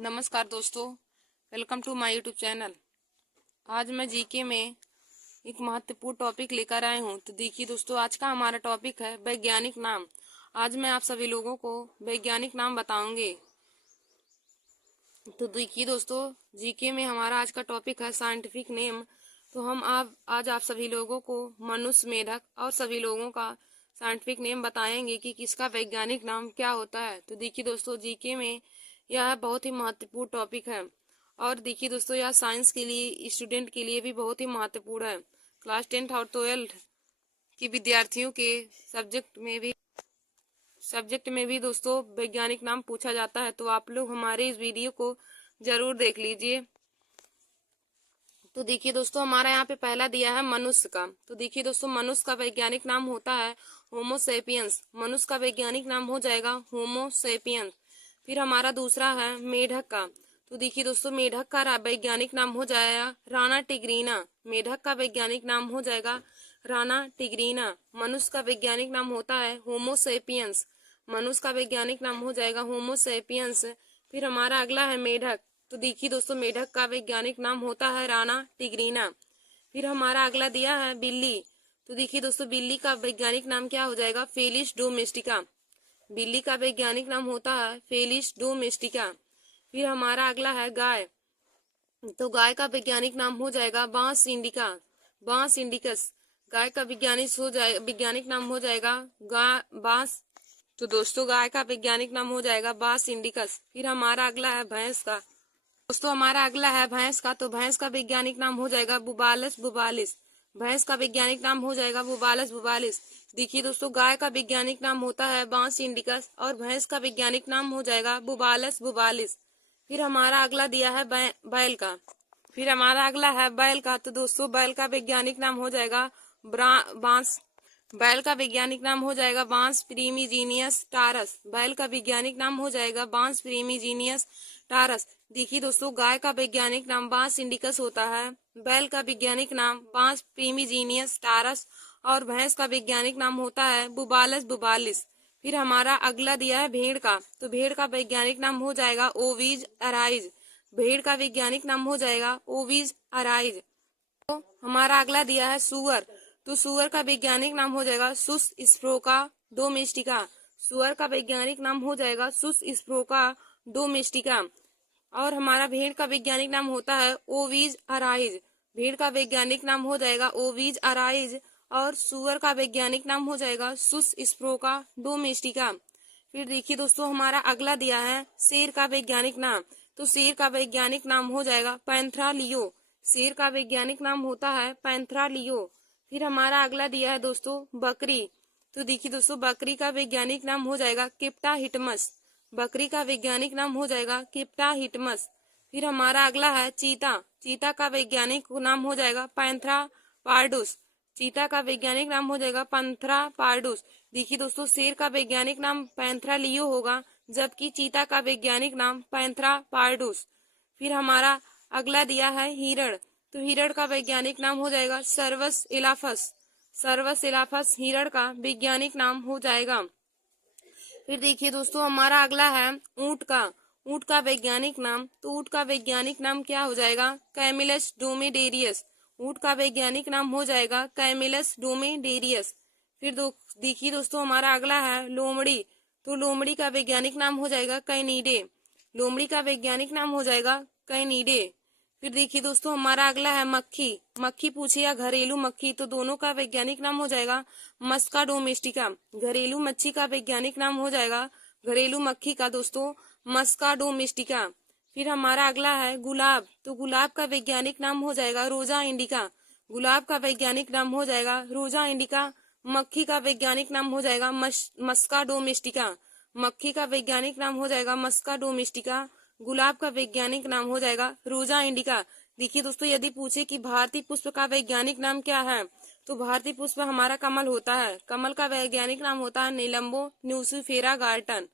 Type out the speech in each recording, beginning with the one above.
नमस्कार दोस्तों, welcome to my YouTube channel. आज मैं जीके में एक महत्वपूर्ण टॉपिक लेकर आए हूँ। तो देखिए दोस्तों, आज का हमारा टॉपिक है वैज्ञानिक नाम। आज मैं आप सभी लोगों को वैज्ञानिक नाम बताऊंगे। तो देखिए दोस्तों, जीके में हमारा आज का टॉपिक है साइंटिफिक नेम। तो हम आज आप सभी लोगों को मनुष्य, मेढक और सभी लोगों का साइंटिफिक नेम बताएंगे कि किसका वैज्ञानिक नाम क्या होता है। तो देखिए दोस्तों, जीके में यह बहुत ही महत्वपूर्ण टॉपिक है। और देखिए दोस्तों, यह साइंस के लिए, स्टूडेंट के लिए भी बहुत ही महत्वपूर्ण है। क्लास 10th और 12th के विद्यार्थियों के सब्जेक्ट में भी दोस्तों वैज्ञानिक नाम पूछा जाता है। तो आप लोग हमारे इस वीडियो को जरूर देख लीजिए। तो देखिए दोस्तों, हमारा यहाँ पे पहला दिया है मनुष्य का। तो देखिए दोस्तों, मनुष्य का वैज्ञानिक नाम होता है होमो सेपियंस। मनुष्य का वैज्ञानिक नाम हो जाएगा होमो सेपियंस। फिर हमारा दूसरा है मेढक का। तो देखिए दोस्तों, मेढक का वैज्ञानिक नाम हो जाएगा राना टिग्रीना। मेढक का वैज्ञानिक नाम हो जाएगा राना टिग्रीना। मनुष्य का वैज्ञानिक नाम होता है होमो सेपियंस। मनुष्य का वैज्ञानिक नाम हो जाएगा होमो सेपियंस। फिर हमारा अगला है मेढक। तो देखिए दोस्तों, मेढक का वैज्ञानिक नाम होता है राना टिग्रीना। फिर हमारा अगला दिया है बिल्ली। तो देखिए दोस्तों, बिल्ली का वैज्ञानिक नाम क्या हो जाएगा? Felis domestica. बिल्ली का वैज्ञानिक नाम होता है फेलिस डोमेस्टिका। फिर हमारा अगला है गाय। तो गाय का वैज्ञानिक नाम हो जाएगा बांस इंडिका, बांस इंडिकस। गाय का वैज्ञानिक नाम हो जाएगा बांस। तो दोस्तों, गाय का वैज्ञानिक नाम हो जाएगा बांस इंडिकस। फिर हमारा अगला है भैंस का। दोस्तों, हमारा अगला है भैंस का। तो भैंस का वैज्ञानिक नाम हो जाएगा बुबालस बुबालिस। भैंस का वैज्ञानिक नाम हो जाएगा बुबालस बुबालिस। देखिए दोस्तों, गाय का वैज्ञानिक नाम होता है बांस इंडिकस और भैंस का वैज्ञानिक नाम हो जाएगा बुबालस बुबालिस। फिर हमारा अगला दिया है बैल का। फिर हमारा अगला है बैल का। तो दोस्तों, बैल का वैज्ञानिक नाम हो जाएगा बांस। बैल का वैज्ञानिक नाम हो जाएगा बांस प्रीमीजीनियस टारस। बैल का वैज्ञानिक नाम हो जाएगा बांस प्रीमीजीनियस टारस। देखिए दोस्तों, गाय का वैज्ञानिक नाम बांस इंडिकस होता है, बैल का वैज्ञानिक नाम बांस प्रीमीजीनियस टारस और भैंस का वैज्ञानिक नाम होता है बुबालस बुबालिस। फिर हमारा अगला दिया है भेड़ का। तो भेड़ का वैज्ञानिक नाम हो जाएगा ओविज अराइज। भेड़ का वैज्ञानिक नाम हो जाएगा ओविज अराइज। तो हमारा अगला दिया है सुअर। तो सुअर का वैज्ञानिक नाम हो जाएगा सुस स्प्रोका डोमेस्टिका। सुअर का वैज्ञानिक नाम हो जाएगा सुस स्प्रोका डोमेस्टिका। और हमारा भेड़ का वैज्ञानिक नाम होता है ओवीज अराइज। भेड़ का वैज्ञानिक नाम हो जाएगा ओवीज अराइज और सुअर का वैज्ञानिक नाम हो जाएगा सुस स्प्रोका डोमेस्टिका। फिर देखिए दोस्तों, हमारा अगला दिया है शेर का वैज्ञानिक नाम। तो शेर का वैज्ञानिक नाम हो जाएगा पैंथरा लियो। शेर का वैज्ञानिक नाम होता है पैंथरा लियो। फिर हमारा अगला दिया है दोस्तों बकरी। तो देखिए दोस्तों, बकरी का वैज्ञानिक नाम हो जाएगा किप्टा हिटमस। बकरी का वैज्ञानिक नाम हो जाएगा किप्टा हिटमस। फिर हमारा अगला है चीता। चीता का वैज्ञानिक नाम हो जाएगा पैंथरा पार्डुस। चीता का वैज्ञानिक नाम हो जाएगा पैंथरा पार्डुस। देखिए दोस्तों, शेर का वैज्ञानिक नाम पैंथरा लियो होगा, जबकि चीता का वैज्ञानिक नाम पैंथरा पार्डुस। फिर हमारा अगला दिया है हिरण। तो हिरण का वैज्ञानिक नाम हो जाएगा सर्वस इलाफस। सर्वस इलाफस हिरण का वैज्ञानिक नाम हो जाएगा। फिर देखिए दोस्तों, हमारा अगला है ऊंट का। ऊंट का वैज्ञानिक नाम। तो ऊंट का वैज्ञानिक नाम क्या हो जाएगा? कैमिलस डोमेडेरियस। ऊंट का वैज्ञानिक नाम हो जाएगा कैमिलस डोमेडेरियस। फिर देखिए दोस्तों, हमारा अगला है लोमड़ी। तो लोमड़ी का वैज्ञानिक नाम हो जाएगा कैनिडे। लोमड़ी का वैज्ञानिक नाम हो जाएगा कैनिडे। फिर देखिए दोस्तों, हमारा अगला है मक्खी। मक्खी पूछे या घरेलू मक्खी, तो दोनों का वैज्ञानिक नाम हो जाएगा मस्का डोमेस्टिका। घरेलू मच्छी का वैज्ञानिक नाम हो जाएगा, घरेलू मक्खी का दोस्तों, मस्का डोमेस्टिका। फिर हमारा अगला है गुलाब। तो गुलाब का वैज्ञानिक नाम हो जाएगा रोजा इंडिका। गुलाब का वैज्ञानिक नाम हो जाएगा रोजा इंडिका। मक्खी का वैज्ञानिक नाम हो जाएगा मस्का डोमेस्टिका। मक्खी का वैज्ञानिक नाम हो जाएगा मस्का डोमेस्टिका। गुलाब का वैज्ञानिक नाम हो जाएगा रोजा इंडिका। देखिए दोस्तों, यदि पूछे कि भारतीय पुष्प का वैज्ञानिक नाम क्या है, तो भारतीय पुष्प हमारा कमल होता है। कमल का वैज्ञानिक नाम होता है नीलम्बो न्यूसिफेरा गार्टन।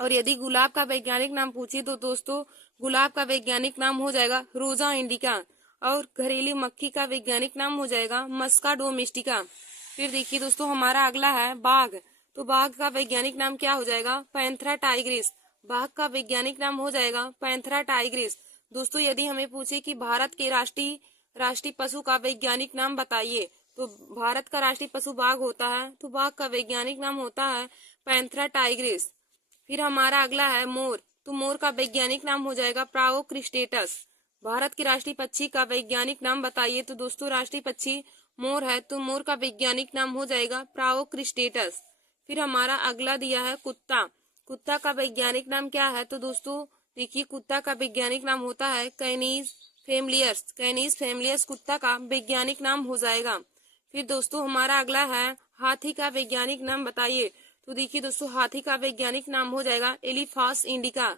और यदि गुलाब का वैज्ञानिक नाम पूछे तो दोस्तों, गुलाब का वैज्ञानिक नाम हो जाएगा रोजा इंडिका। और घरेलू मक्खी का वैज्ञानिक नाम हो जाएगा मस्का डोमेस्टिका। फिर देखिए दोस्तों, हमारा अगला है बाघ। तो बाघ का वैज्ञानिक नाम क्या हो जाएगा? Panthera Tigris. बाघ का वैज्ञानिक नाम हो जाएगा पैंथरा टाइग्रिस। दोस्तों यदि हमें पूछे कि भारत के राष्ट्रीय पशु का वैज्ञानिक नाम बताइए, तो भारत का राष्ट्रीय पशु बाघ होता है, तो बाघ का वैज्ञानिक नाम होता है पैंथरा टाइग्रिस। फिर हमारा अगला है मोर, तो मोर का वैज्ञानिक नाम हो जाएगा प्रावोक्रिस्टेटस। भारत के राष्ट्रीय पक्षी का वैज्ञानिक नाम बताइए, तो दोस्तों राष्ट्रीय पक्षी मोर है, तो मोर का वैज्ञानिक नाम हो जाएगा प्रावोक्रिस्टेटस। फिर हमारा अगला दिया है कुत्ता, कुत्ता का वैज्ञानिक नाम क्या है, तो दोस्तों देखिए कुत्ता का वैज्ञानिक नाम होता है कैनिस फेमलियस। कैनिस फेमलियस कुत्ता का वैज्ञानिक नाम हो जाएगा। फिर दोस्तों हमारा अगला है हाथी का वैज्ञानिक नाम बताइए, तो देखिए दोस्तों हाथी का वैज्ञानिक नाम हो जाएगा एलिफास इंडिका।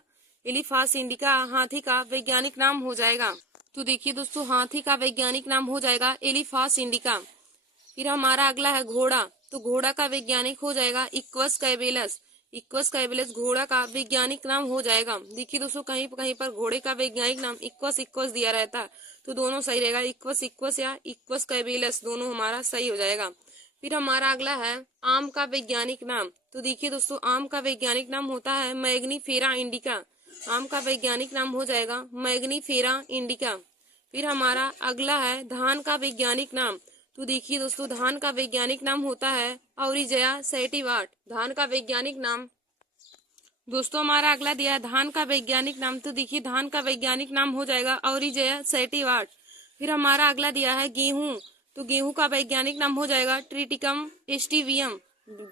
एलिफास इंडिका हाथी का वैज्ञानिक नाम हो जाएगा। तो देखिए दोस्तों हाथी का वैज्ञानिक नाम हो जाएगा एलिफास इंडिका। फिर हमारा अगला है घोड़ा, तो घोड़ा का वैज्ञानिक हो जाएगा इक्वस कैबेलस। इक्वस कैबेलस घोड़ा का वैज्ञानिक नाम हो जाएगा। देखिए दोस्तों कहीं कहीं पर घोड़े का वैज्ञानिक नाम इक्वस इक्वस दिया रहता है, तो दोनों सही रहेगा, इक्वस इक्वस या इक्वस कैबेलस दोनों हमारा सही हो जाएगा। फिर हमारा अगला है आम का वैज्ञानिक नाम, तो देखिए दोस्तों आम का वैज्ञानिक नाम होता है मैग्नीफेरा इंडिका। आम का वैज्ञानिक नाम हो जाएगा मैग्नीफेरा इंडिका। फिर हमारा अगला है धान का वैज्ञानिक नाम, तो देखिए दोस्तों धान का वैज्ञानिक नाम होता है ऑरिजेया सैटिवाट। धान का वैज्ञानिक नाम दोस्तों हमारा अगला दिया है धान का वैज्ञानिक नाम, तो देखिए धान का वैज्ञानिक नाम हो जाएगा ऑरिजेया सैटिवाट। फिर हमारा अगला दिया है गेहूं, तो गेहूं का वैज्ञानिक नाम हो जाएगा ट्रिटिकम एस्टिवियम।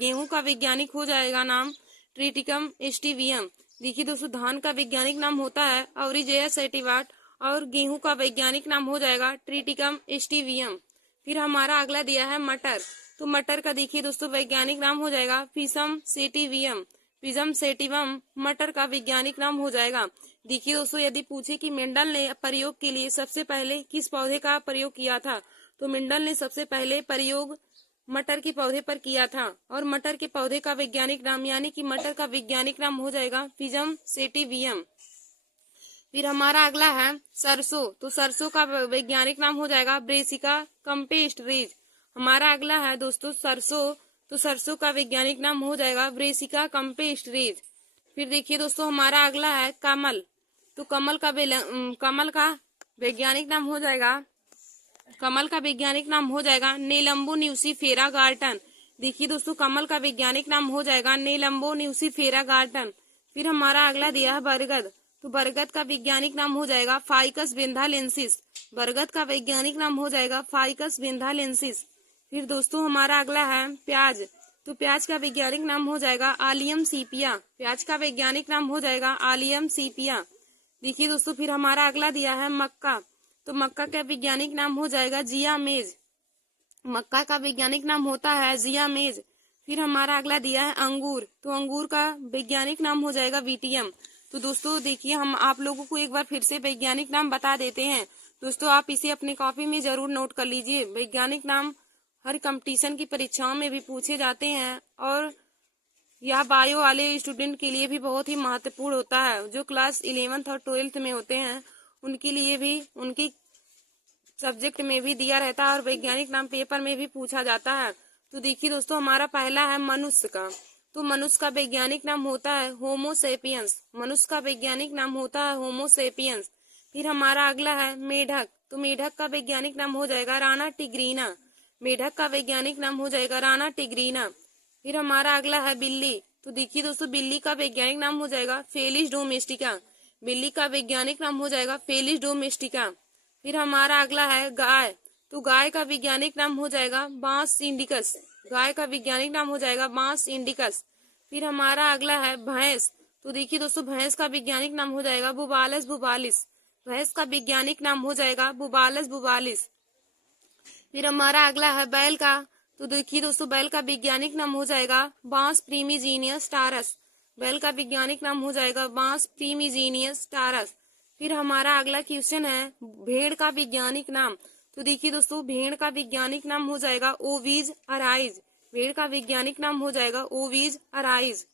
गेहूं का वैज्ञानिक हो जाएगा नाम ट्रिटिकम एस्टिवियम। देखिए दोस्तों धान का वैज्ञानिक नाम होता है ऑरिजेया सैटिवाट और गेहूं का वैज्ञानिक नाम हो जाएगा ट्रिटिकम एस्टिवियम। फिर हमारा अगला दिया है मटर, तो मटर का देखिए दोस्तों वैज्ञानिक नाम हो जाएगा फिसम सेटिवियम। फिसम सेटिवम मटर का वैज्ञानिक नाम हो जाएगा। देखिए दोस्तों यदि पूछे कि मेंडल ने प्रयोग के लिए सबसे पहले किस पौधे का प्रयोग किया था, तो मेंडल ने सबसे पहले प्रयोग मटर के पौधे पर किया था और मटर के पौधे का वैज्ञानिक नाम यानी कि मटर का वैज्ञानिक नाम हो जाएगा फिजम सेटिवियम। फिर हमारा अगला है सरसों, तो सरसों का वैज्ञानिक नाम हो जाएगा ब्रेसिका कंपेस्ट रेज। हमारा अगला है दोस्तों सरसों, तो सरसों का वैज्ञानिक नाम हो जाएगा ब्रेसिका कंपेस्ट रेज। फिर देखिए दोस्तों हमारा अगला है कमल, तो कमल का वैज्ञानिक नाम हो जाएगा नेलम्बो न्यूसीफेरा गार्टन। देखिए दोस्तों कमल का वैज्ञानिक नाम हो जाएगा नेलम्बो न्यूसीफेरा गार्टन। फिर हमारा अगला दिया है बरगद, तो बरगद का वैज्ञानिक नाम हो जाएगा फाइकस बेंथालेंसिस। बरगद का वैज्ञानिक नाम हो जाएगा फाइकस बेंथालेंसिस। फिर दोस्तों हमारा अगला है प्याज, तो प्याज का वैज्ञानिक नाम हो जाएगा आलियम सीपिया। प्याज का वैज्ञानिक नाम हो जाएगा आलियम सीपिया। देखिए दोस्तों फिर हमारा अगला दिया है मक्का, तो मक्का का वैज्ञानिक नाम हो जाएगा जिया मेज। मक्का का वैज्ञानिक नाम होता है जिया मेज। फिर हमारा अगला दिया है अंगूर, तो अंगूर का वैज्ञानिक नाम हो जाएगा वीटियम। तो दोस्तों देखिए हम आप लोगों को एक बार फिर से वैज्ञानिक नाम बता देते हैं। दोस्तों आप इसे अपनी कॉपी में जरूर नोट कर लीजिए। वैज्ञानिक नाम हर कंपटीशन की परीक्षाओं में भी पूछे जाते हैं और यह बायो वाले स्टूडेंट के लिए भी बहुत ही महत्वपूर्ण होता है। जो क्लास 11th और 12th में होते हैं उनके लिए भी उनकी सब्जेक्ट में भी दिया रहता है और वैज्ञानिक नाम पेपर में भी पूछा जाता है। तो देखिए दोस्तों हमारा पहला है मनुष्य का, तो मनुष्य का वैज्ञानिक नाम होता है होमो सेपियंस। मनुष्य का वैज्ञानिक नाम होता है होमो सेपियंस। फिर हमारा अगला है मेढक, तो मेढक का वैज्ञानिक नाम हो जाएगा राना टिग्रीना। मेढक का वैज्ञानिक नाम हो जाएगा राना टिग्रीना। फिर हमारा अगला है बिल्ली, तो देखिए दोस्तों बिल्ली का वैज्ञानिक नाम हो जाएगा फेलिस डोमेस्टिका। बिल्ली का वैज्ञानिक नाम हो जाएगा फेलिस डोमेस्टिका। फिर हमारा अगला है गाय, तो गाय का वैज्ञानिक नाम हो जाएगा बांस इंडिकस। गाय का वैज्ञानिक नाम हो जाएगा बांस इंडिकस। फिर हमारा अगला है भैंस, तो देखिए दोस्तों भैंस का वैज्ञानिक नाम हो जाएगा बुबालस बुबालिस। भैंस का वैज्ञानिक नाम हो जाएगा बुबालस बुबालिस। फिर हमारा अगला है बैल का, तो देखिए दोस्तों बैल का वैज्ञानिक नाम हो जाएगा बांस प्रीमिजीनियस टारस। बैल का वैज्ञानिक नाम हो जाएगा बांस प्रीमिजीनियस टारस। फिर हमारा अगला क्वेश्चन है भेड़ का वैज्ञानिक नाम, तो देखिए दोस्तों भेड़ का वैज्ञानिक नाम हो जाएगा ओवीज अराइज। भेड़ का वैज्ञानिक नाम हो जाएगा ओवीज अराइज।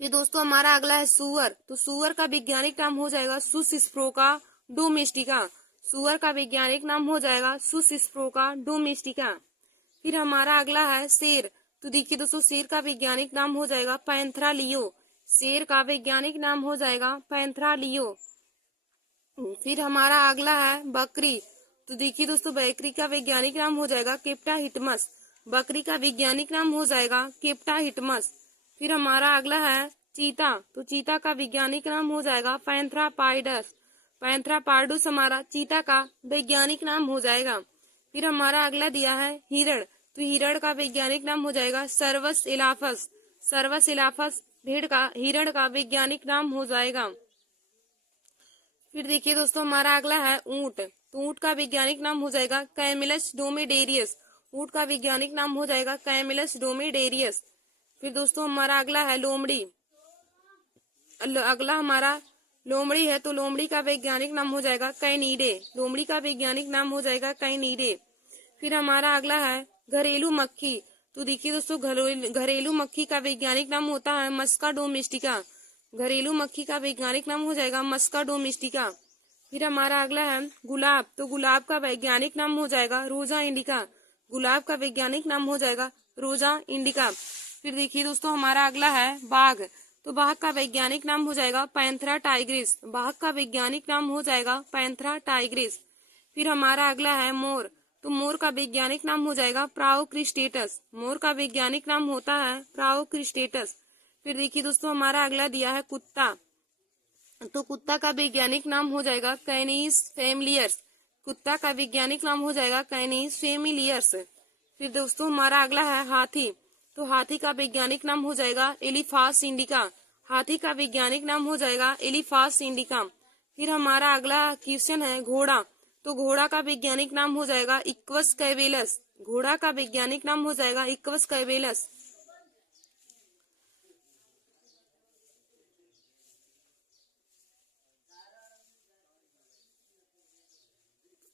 ये दोस्तों हमारा अगला है सुअर, तो सुअर का वैज्ञानिक नाम हो जाएगा सुसिस्प्रोका डोमेस्टिका। सुअर का वैज्ञानिक नाम हो जाएगा सुसिस्प्रोका डोमेस्टिका। फिर हमारा अगला है शेर, तो देखिए दोस्तों शेर का वैज्ञानिक नाम हो जाएगा पैंथरा लियो। शेर का वैज्ञानिक नाम हो जाएगा पैंथरा लियो। फिर हमारा अगला है बकरी। तो देखिए दोस्तों, बकरी का वैज्ञानिक नाम हो जाएगा केप्टा हिटमस। बकरी का वैज्ञानिक नाम हो जाएगा केप्टा हिटमस। फिर हमारा अगला है चीता। तो चीता का वैज्ञानिक नाम हो जाएगा पैंथरा पाइडस। पैंथरा पार्डुस हमारा चीता का वैज्ञानिक नाम हो जाएगा। फिर हमारा अगला दिया है हिरण। तो हिरण का वैज्ञानिक नाम हो जाएगा सर्वस इलाफस। सर्वस इलाफस भेड़ का हिरण का वैज्ञानिक नाम हो जाएगा। फिर देखिए दोस्तों, हमारा अगला है ऊंट। तो ऊंट का वैज्ञानिक नाम हो जाएगा कैमिलस डोमेडेरियस। ऊंट का वैज्ञानिक नाम हो जाएगा कैमिलस डोमेडेरियस। फिर दोस्तों हमारा अगला है लोमड़ी। अगला हमारा लोमड़ी है। तो लोमड़ी का वैज्ञानिक नाम हो जाएगा कैनीडे। लोमड़ी का वैज्ञानिक नाम हो जाएगा कैनीडे। फिर हमारा अगला है घरेलू मक्खी। तो देखिए दोस्तों, घरेलू मक्खी का वैज्ञानिक नाम होता है मस्का डोमेस्टिका। घरेलू मक्खी का वैज्ञानिक नाम हो जाएगा मस्का डोमेस्टिका। फिर हमारा अगला है गुलाब। तो गुलाब का वैज्ञानिक नाम हो जाएगा रोजा इंडिका। गुलाब का वैज्ञानिक नाम हो जाएगा रोजा इंडिका। फिर देखिए दोस्तों, हमारा अगला है बाघ। तो बाघ का वैज्ञानिक नाम हो जाएगा पैंथरा टाइग्रिस। बाघ का वैज्ञानिक नाम हो जाएगा पैंथरा टाइग्रिस। फिर हमारा अगला है मोर। तो मोर का वैज्ञानिक नाम हो जाएगा प्राओक्रिस्टेटस। मोर का वैज्ञानिक नाम होता है प्राओक्रिस्टेटस। फिर देखिए दोस्तों, हमारा अगला दिया है कुत्ता। तो कुत्ता का वैज्ञानिक नाम हो जाएगा कैनिस फेमिलियर्स। कुत्ता का वैज्ञानिक नाम हो जाएगा कैनिस फेमिलियर्स। फिर दोस्तों हमारा अगला है हाथी। तो हाथी का वैज्ञानिक नाम हो जाएगा एलिफास इंडिका। हाथी का वैज्ञानिक नाम हो जाएगा एलिफास इंडिका। फिर हमारा अगला क्वेश्चन है घोड़ा। तो घोड़ा का वैज्ञानिक नाम हो जाएगा इक्वस कैवेलस। घोड़ा का वैज्ञानिक नाम हो जाएगा इक्वस कैवेलस।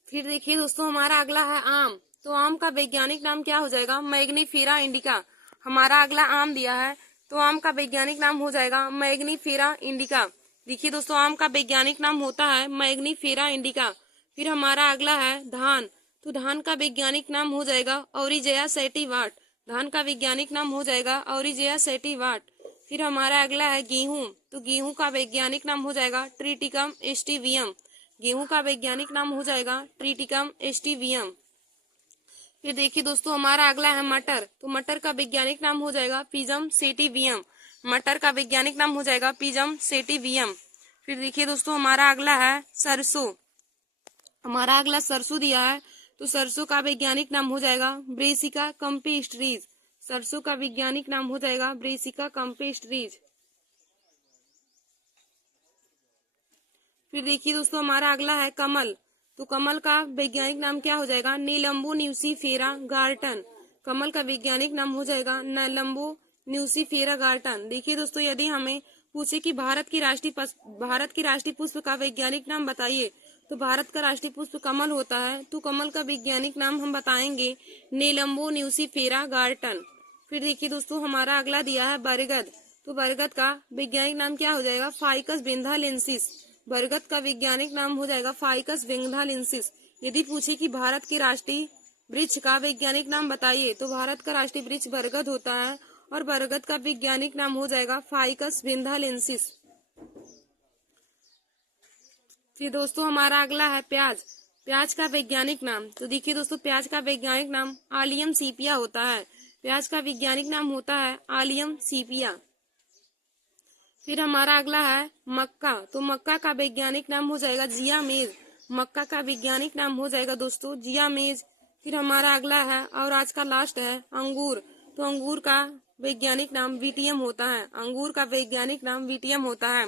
फिर देखिए दोस्तों, हमारा अगला है आम। तो आम का वैज्ञानिक नाम क्या हो जाएगा मैग्नीफेरा इंडिका। हमारा अगला आम दिया है। तो आम का वैज्ञानिक नाम हो जाएगा मैग्नीफेरा इंडिका। देखिए दोस्तों, आम का वैज्ञानिक नाम होता है मैग्नीफेरा इंडिका। फिर हमारा अगला है धान। तो धान का वैज्ञानिक नाम हो जाएगा ओरिजेया सेटिवाट। धान का वैज्ञानिक नाम हो जाएगा ओरिजेया सेटिवाट। फिर हमारा अगला है गेहूं। तो गेहूं का वैज्ञानिक नाम हो जाएगा ट्रिटिकम एस्टिवियम। गेहूं का वैज्ञानिक नाम हो जाएगा ट्रिटिकम एस्टिवियम। फिर देखिए दोस्तों, हमारा अगला है मटर। तो मटर का वैज्ञानिक नाम हो जाएगा पिजम सेटिवियम। मटर का वैज्ञानिक नाम हो जाएगा पिजम सेटिवियम। फिर देखिए दोस्तों, हमारा अगला है सरसों। हमारा अगला सरसों दिया है। तो सरसों का वैज्ञानिक नाम हो जाएगा ब्रेसिका कंपेस्ट्रीज। सरसों का वैज्ञानिक नाम हो जाएगा ब्रेसिका कंपेस्ट्रीज। फिर देखिए दोस्तों, हमारा अगला है कमल। तो कमल का वैज्ञानिक नाम क्या हो जाएगा नीलम्बो न्यूसीफेरा गार्टन। कमल का वैज्ञानिक नाम हो जाएगा नीलम्बो न्यूसीफेरा गार्टन। देखिए दोस्तों, यदि हमें पूछे कि भारत की राष्ट्रीय पुष्प का वैज्ञानिक नाम बताइए, तो भारत का राष्ट्रीय पुष्प कमल होता है। तो कमल का वैज्ञानिक नाम हम बताएंगे नीलम्बो न्यूसीफेरा गार्टन। फिर देखिए दोस्तों, हमारा अगला दिया है बरगद। तो बरगद का वैज्ञानिक नाम क्या हो जाएगा फाइकस बेंथालेंसिस। बरगद का वैज्ञानिक नाम हो जाएगा फाइकस बेंथालेंसिस। यदि पूछे कि भारत के राष्ट्रीय वृक्ष का वैज्ञानिक नाम बताइए, तो भारत का राष्ट्रीय वृक्ष बरगद होता है और बरगद का वैज्ञानिक नाम हो जाएगा फाइकस बेंथालेंसिस। फिर दोस्तों, हमारा अगला है प्याज। प्याज का वैज्ञानिक नाम। तो देखिए दोस्तों, प्याज का वैज्ञानिक नाम आलियम सीपिया होता है। प्याज का वैज्ञानिक नाम होता है आलियम सीपिया। फिर हमारा अगला है मक्का। तो मक्का का वैज्ञानिक नाम हो जाएगा जिया मेज। मक्का का वैज्ञानिक नाम हो जाएगा दोस्तों जिया मेज। फिर हमारा अगला है और आज का लास्ट है अंगूर। तो अंगूर का वैज्ञानिक नाम वीटियम होता है। अंगूर का वैज्ञानिक नाम वीटियम होता है।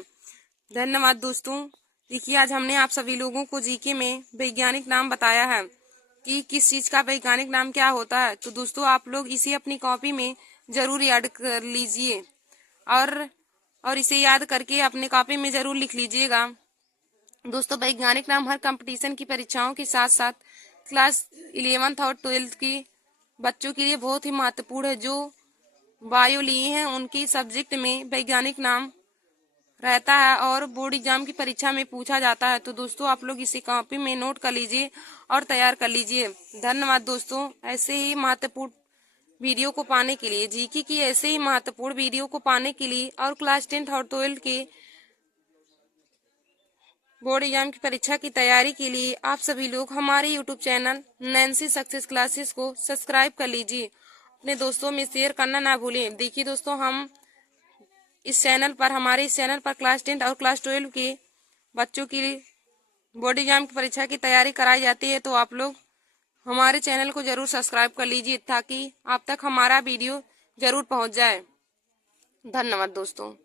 धन्यवाद दोस्तों। देखिए, आज हमने आप सभी लोगों को जीके में वैज्ञानिक नाम बताया है कि किस चीज का वैज्ञानिक नाम क्या होता है। तो दोस्तों, आप लोग इसे अपनी कॉपी में जरूर याद कर लीजिए और इसे याद करके अपने कॉपी में जरूर लिख लीजिएगा। दोस्तों, वैज्ञानिक नाम हर कंपटीशन की परीक्षाओं के साथ साथ क्लास 11th और 12th की बच्चों के लिए बहुत ही महत्वपूर्ण है। जो बायो लिए हैं उनकी सब्जेक्ट में वैज्ञानिक नाम रहता है और बोर्ड एग्जाम की परीक्षा में पूछा जाता है। तो दोस्तों, आप लोग इसे कॉपी में नोट कर लीजिए और तैयार कर लीजिए। धन्यवाद दोस्तों। ऐसे ही महत्वपूर्ण वीडियो को पाने के लिए, जीके की ऐसे ही महत्वपूर्ण वीडियो को पाने के लिए और क्लास 10th और 12th के बोर्ड एग्जाम की परीक्षा की तैयारी के लिए आप सभी लोग हमारे YouTube channel Nancy success classes को सब्सक्राइब कर लीजिए। अपने दोस्तों में शेयर करना ना भूलें। देखिए दोस्तों, हम हमारे इस चैनल पर क्लास 10th और क्लास 12 के बच्चों की बोर्ड एग्जाम की परीक्षा की तैयारी कराई जाती है। तो आप लोग हमारे चैनल को जरूर सब्सक्राइब कर लीजिए ताकि आप तक हमारा वीडियो जरूर पहुंच जाए। धन्यवाद दोस्तों।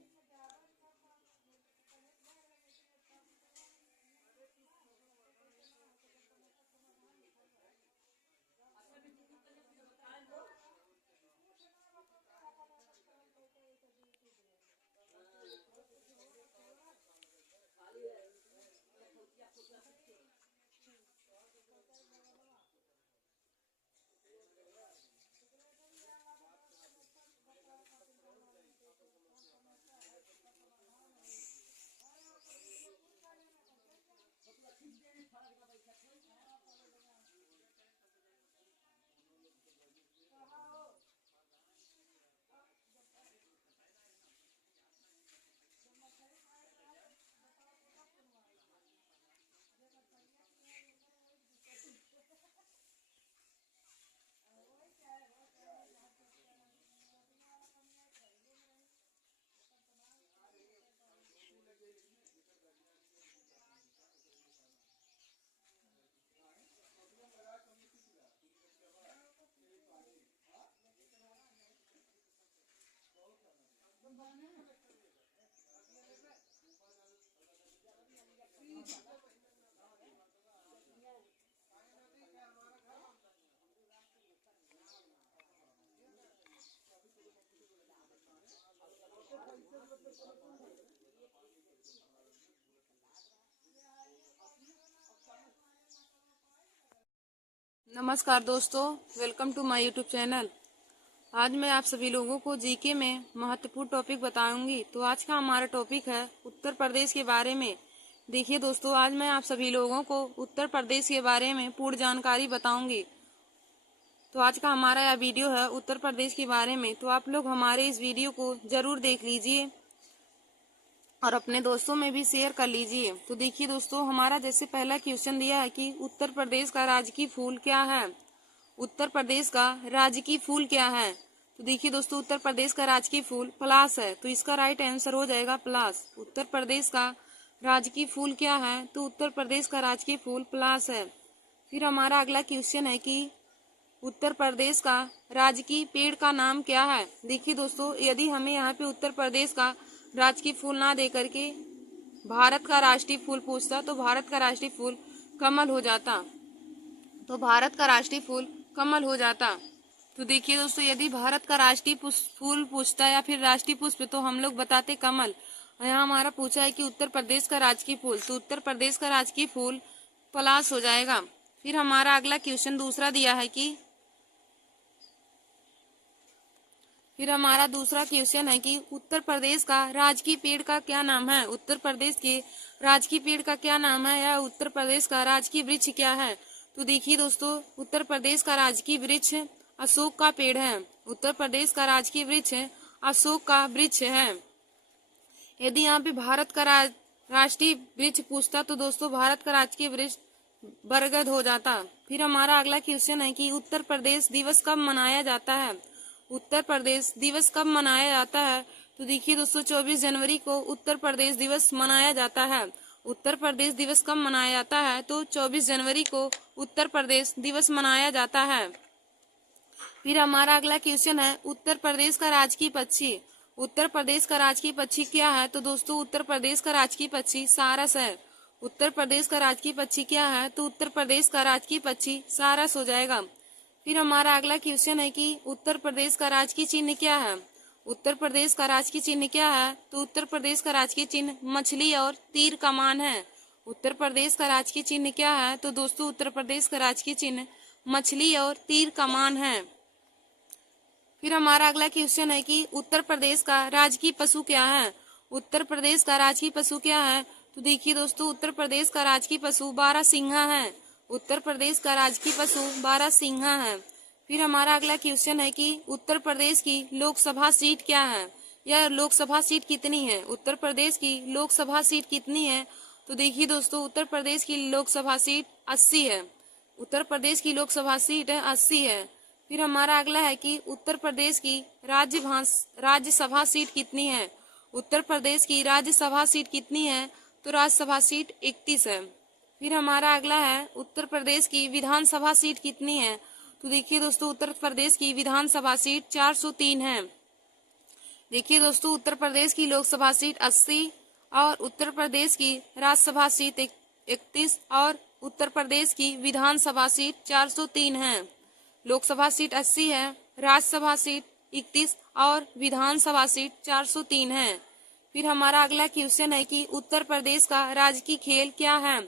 नमस्कार दोस्तों, welcome to my YouTube channel. आज मैं आप सभी लोगों को जीके में महत्वपूर्ण टॉपिक बताऊंगी। तो आज का हमारा टॉपिक है उत्तर प्रदेश के बारे में। देखिए दोस्तों, आज मैं आप सभी लोगों को उत्तर प्रदेश के बारे में पूर्ण जानकारी बताऊंगी। तो आज का हमारा यह वीडियो है उत्तर प्रदेश के बारे में। तो आप लोग हमारे इस वीडियो को जरूर देख लीजिए और अपने दोस्तों में भी शेयर कर लीजिए। तो देखिए दोस्तों, हमारा जैसे पहला क्वेश्चन दिया है कि उत्तर प्रदेश का राजकीय फूल क्या है। उत्तर प्रदेश का राजकीय फूल क्या है। तो देखिए दोस्तों, उत्तर प्रदेश का राजकीय फूल पलास है। तो इसका राइट आंसर हो जाएगा पलास। उत्तर प्रदेश का राजकीय फूल क्या है। तो उत्तर प्रदेश का राजकीय फूल पलास है। फिर हमारा अगला क्वेश्चन है कि उत्तर प्रदेश का राजकीय पेड़ का नाम क्या है। देखिए दोस्तों, यदि हमें यहाँ पे उत्तर प्रदेश का राजकीय फूल ना दे करके भारत का राष्ट्रीय फूल पूछता तो भारत का राष्ट्रीय फूल कमल हो जाता। तो भारत का राष्ट्रीय फूल कमल हो जाता। तो देखिए दोस्तों, यदि भारत का राष्ट्रीय फूल पूछता या फिर राष्ट्रीय पुष्प तो हम लोग बताते कमल। यहाँ हमारा पूछा है कि उत्तर प्रदेश का राजकीय फूल, तो उत्तर प्रदेश का राजकीय फूल पलाश हो जाएगा। फिर हमारा अगला क्वेश्चन दूसरा दिया है कि उत्तर प्रदेश का राजकीय पेड़ का क्या नाम है। उत्तर प्रदेश के राजकीय पेड़ का क्या नाम है या उत्तर प्रदेश का राजकीय वृक्ष क्या है। तो देखिए दोस्तों, उत्तर प्रदेश का राजकीय वृक्ष अशोक का पेड़ है। उत्तर प्रदेश का राजकीय वृक्ष अशोक का वृक्ष है। यदि यहाँ पे भारत का राष्ट्रीय वृक्ष पूछता तो दोस्तों भारत का राजकीय वृक्ष बरगद हो जाता। फिर हमारा अगला क्वेश्चन है कि उत्तर प्रदेश दिवस कब मनाया जाता है। उत्तर प्रदेश दिवस कब मनाया जाता है। तो देखिए दोस्तों, 24 जनवरी को उत्तर प्रदेश दिवस मनाया जाता है। उत्तर प्रदेश दिवस कब मनाया जाता है। तो 24 जनवरी को उत्तर प्रदेश दिवस मनाया जाता है। फिर हमारा अगला क्वेश्चन है उत्तर प्रदेश का राजकीय पक्षी। उत्तर प्रदेश का राजकीय पक्षी क्या है। तो दोस्तों, उत्तर प्रदेश का राजकीय पक्षी सारस है। उत्तर प्रदेश का राजकीय पक्षी क्या है। तो उत्तर प्रदेश का राजकीय पक्षी सारस हो जाएगा। फिर हमारा अगला क्वेश्चन है कि उत्तर प्रदेश का राजकीय चिन्ह क्या है। उत्तर प्रदेश का राजकीय चिन्ह क्या है। तो उत्तर प्रदेश का राजकीय चिन्ह मछली और तीर कमान है। उत्तर प्रदेश का राजकीय चिन्ह क्या है। तो दोस्तों, उत्तर प्रदेश का राजकीय चिन्ह मछली और तीर कमान है। फिर हमारा अगला क्वेश्चन है कि उत्तर प्रदेश का राजकीय पशु क्या है। उत्तर प्रदेश का राजकीय पशु क्या है। तो देखिए दोस्तों, उत्तर प्रदेश का राजकीय पशु बारहसिंघा है। उत्तर प्रदेश का राजकीय पशु बारहसिंघा है। फिर हमारा अगला क्वेश्चन है कि उत्तर प्रदेश की लोकसभा सीट क्या है, या लोकसभा सीट कितनी है। उत्तर प्रदेश की लोकसभा सीट कितनी है, तो देखिए दोस्तों उत्तर प्रदेश की लोकसभा सीट 80 है। उत्तर प्रदेश की लोकसभा सीट 80 है। फिर हमारा अगला है कि उत्तर प्रदेश की राज्यसभा सीट कितनी है। उत्तर प्रदेश की राज्यसभा सीट कितनी है, तो राज्यसभा सीट 31 है। फिर हमारा अगला है उत्तर प्रदेश की विधानसभा सीट कितनी है, तो देखिए दोस्तों उत्तर प्रदेश की विधानसभा सीट 403 है। देखिए दोस्तों उत्तर प्रदेश की लोकसभा सीट 80 और उत्तर प्रदेश की राज्यसभा सीट 31 और उत्तर प्रदेश की विधानसभा सीट 403 है। लोकसभा सीट 80 है, राज्यसभा सीट 31 और विधानसभा सीट 403 है। फिर हमारा अगला क्वेश्चन है कि उत्तर प्रदेश का राजकीय खेल क्या है।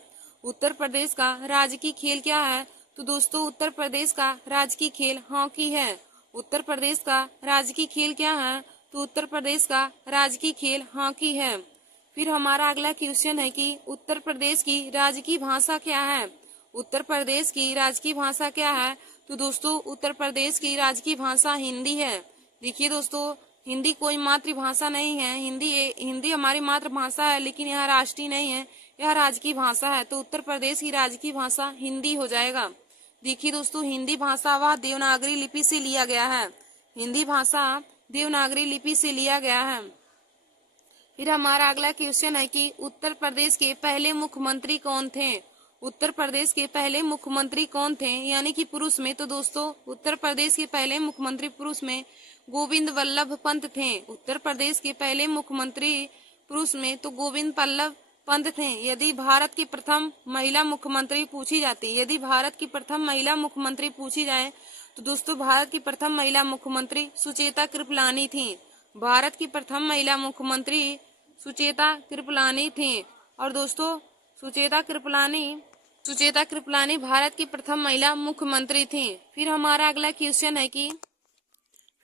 उत्तर प्रदेश का राजकीय खेल क्या है, तो दोस्तों उत्तर प्रदेश का राजकीय खेल हॉकी है। उत्तर प्रदेश का राजकीय खेल क्या है, तो उत्तर प्रदेश का राजकीय खेल हॉकी है। फिर हमारा अगला क्वेश्चन है कि उत्तर प्रदेश की राजकीय भाषा क्या है। उत्तर प्रदेश की राजकीय भाषा क्या है, तो दोस्तों उत्तर प्रदेश की राजकीय भाषा हिंदी है। देखिए दोस्तों हिंदी कोई मातृभाषा नहीं है, हिंदी हमारी मातृभाषा है, लेकिन यह राष्ट्रीय नहीं है, यह राजकीय भाषा है। तो उत्तर प्रदेश की राजकीय भाषा हिंदी हो जाएगा। देखिए दोस्तों हिंदी भाषा वह देवनागरी लिपि से लिया गया है। हिंदी भाषा देवनागरी लिपि से लिया गया है। फिर हमारा अगला क्वेश्चन है कि उत्तर प्रदेश के पहले मुख्यमंत्री कौन थे। उत्तर प्रदेश के पहले मुख्यमंत्री कौन थे, यानी कि पुरुष में, तो दोस्तों उत्तर प्रदेश के पहले मुख्यमंत्री पुरुष में गोविंद वल्लभ पंत थे। उत्तर प्रदेश के पहले मुख्यमंत्री पुरुष में तो गोविंद वल्लभ पंत थे। यदि भारत की प्रथम महिला मुख्यमंत्री पूछी जाती, यदि भारत की प्रथम महिला मुख्यमंत्री पूछी जाए, तो दोस्तों भारत की प्रथम महिला मुख्यमंत्री सुचेता कृपलानी थी। भारत की प्रथम महिला मुख्यमंत्री सुचेता कृपलानी थी। और दोस्तों सुचेता कृपलानी भारत की प्रथम महिला मुख्यमंत्री थी। फिर हमारा अगला क्वेश्चन है कि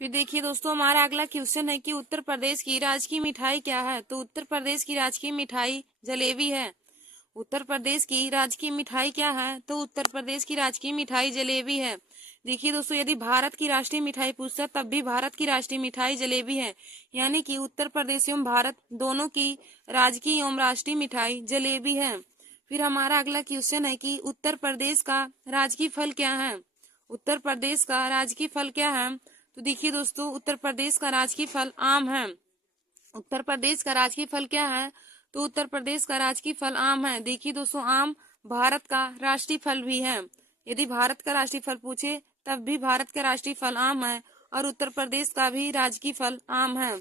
फिर देखिए दोस्तों हमारा अगला क्वेश्चन है कि उत्तर प्रदेश की राजकीय मिठाई क्या है। तो उत्तर प्रदेश की राजकीय मिठाई जलेबी है। उत्तर प्रदेश की राजकीय मिठाई क्या है, तो उत्तर प्रदेश की राजकीय मिठाई जलेबी है। देखिए दोस्तों यदि भारत की राष्ट्रीय मिठाई पूछता तब भी भारत की राष्ट्रीय मिठाई जलेबी है, यानी कि उत्तर प्रदेश एवं भारत दोनों की राजकीय एवं राष्ट्रीय मिठाई जलेबी है। फिर हमारा अगला क्वेश्चन है कि उत्तर प्रदेश का राजकीय फल क्या है। उत्तर प्रदेश का राजकीय फल क्या है, तो देखिए दोस्तों उत्तर प्रदेश का राजकीय फल आम है। उत्तर प्रदेश का राजकीय फल क्या है, तो उत्तर प्रदेश का राजकीय फल आम है। देखिए दोस्तों आम भारत का राष्ट्रीय फल भी है। यदि भारत का राष्ट्रीय फल पूछे तब भी भारत का राष्ट्रीय फल आम है और उत्तर प्रदेश का भी राजकीय फल आम है।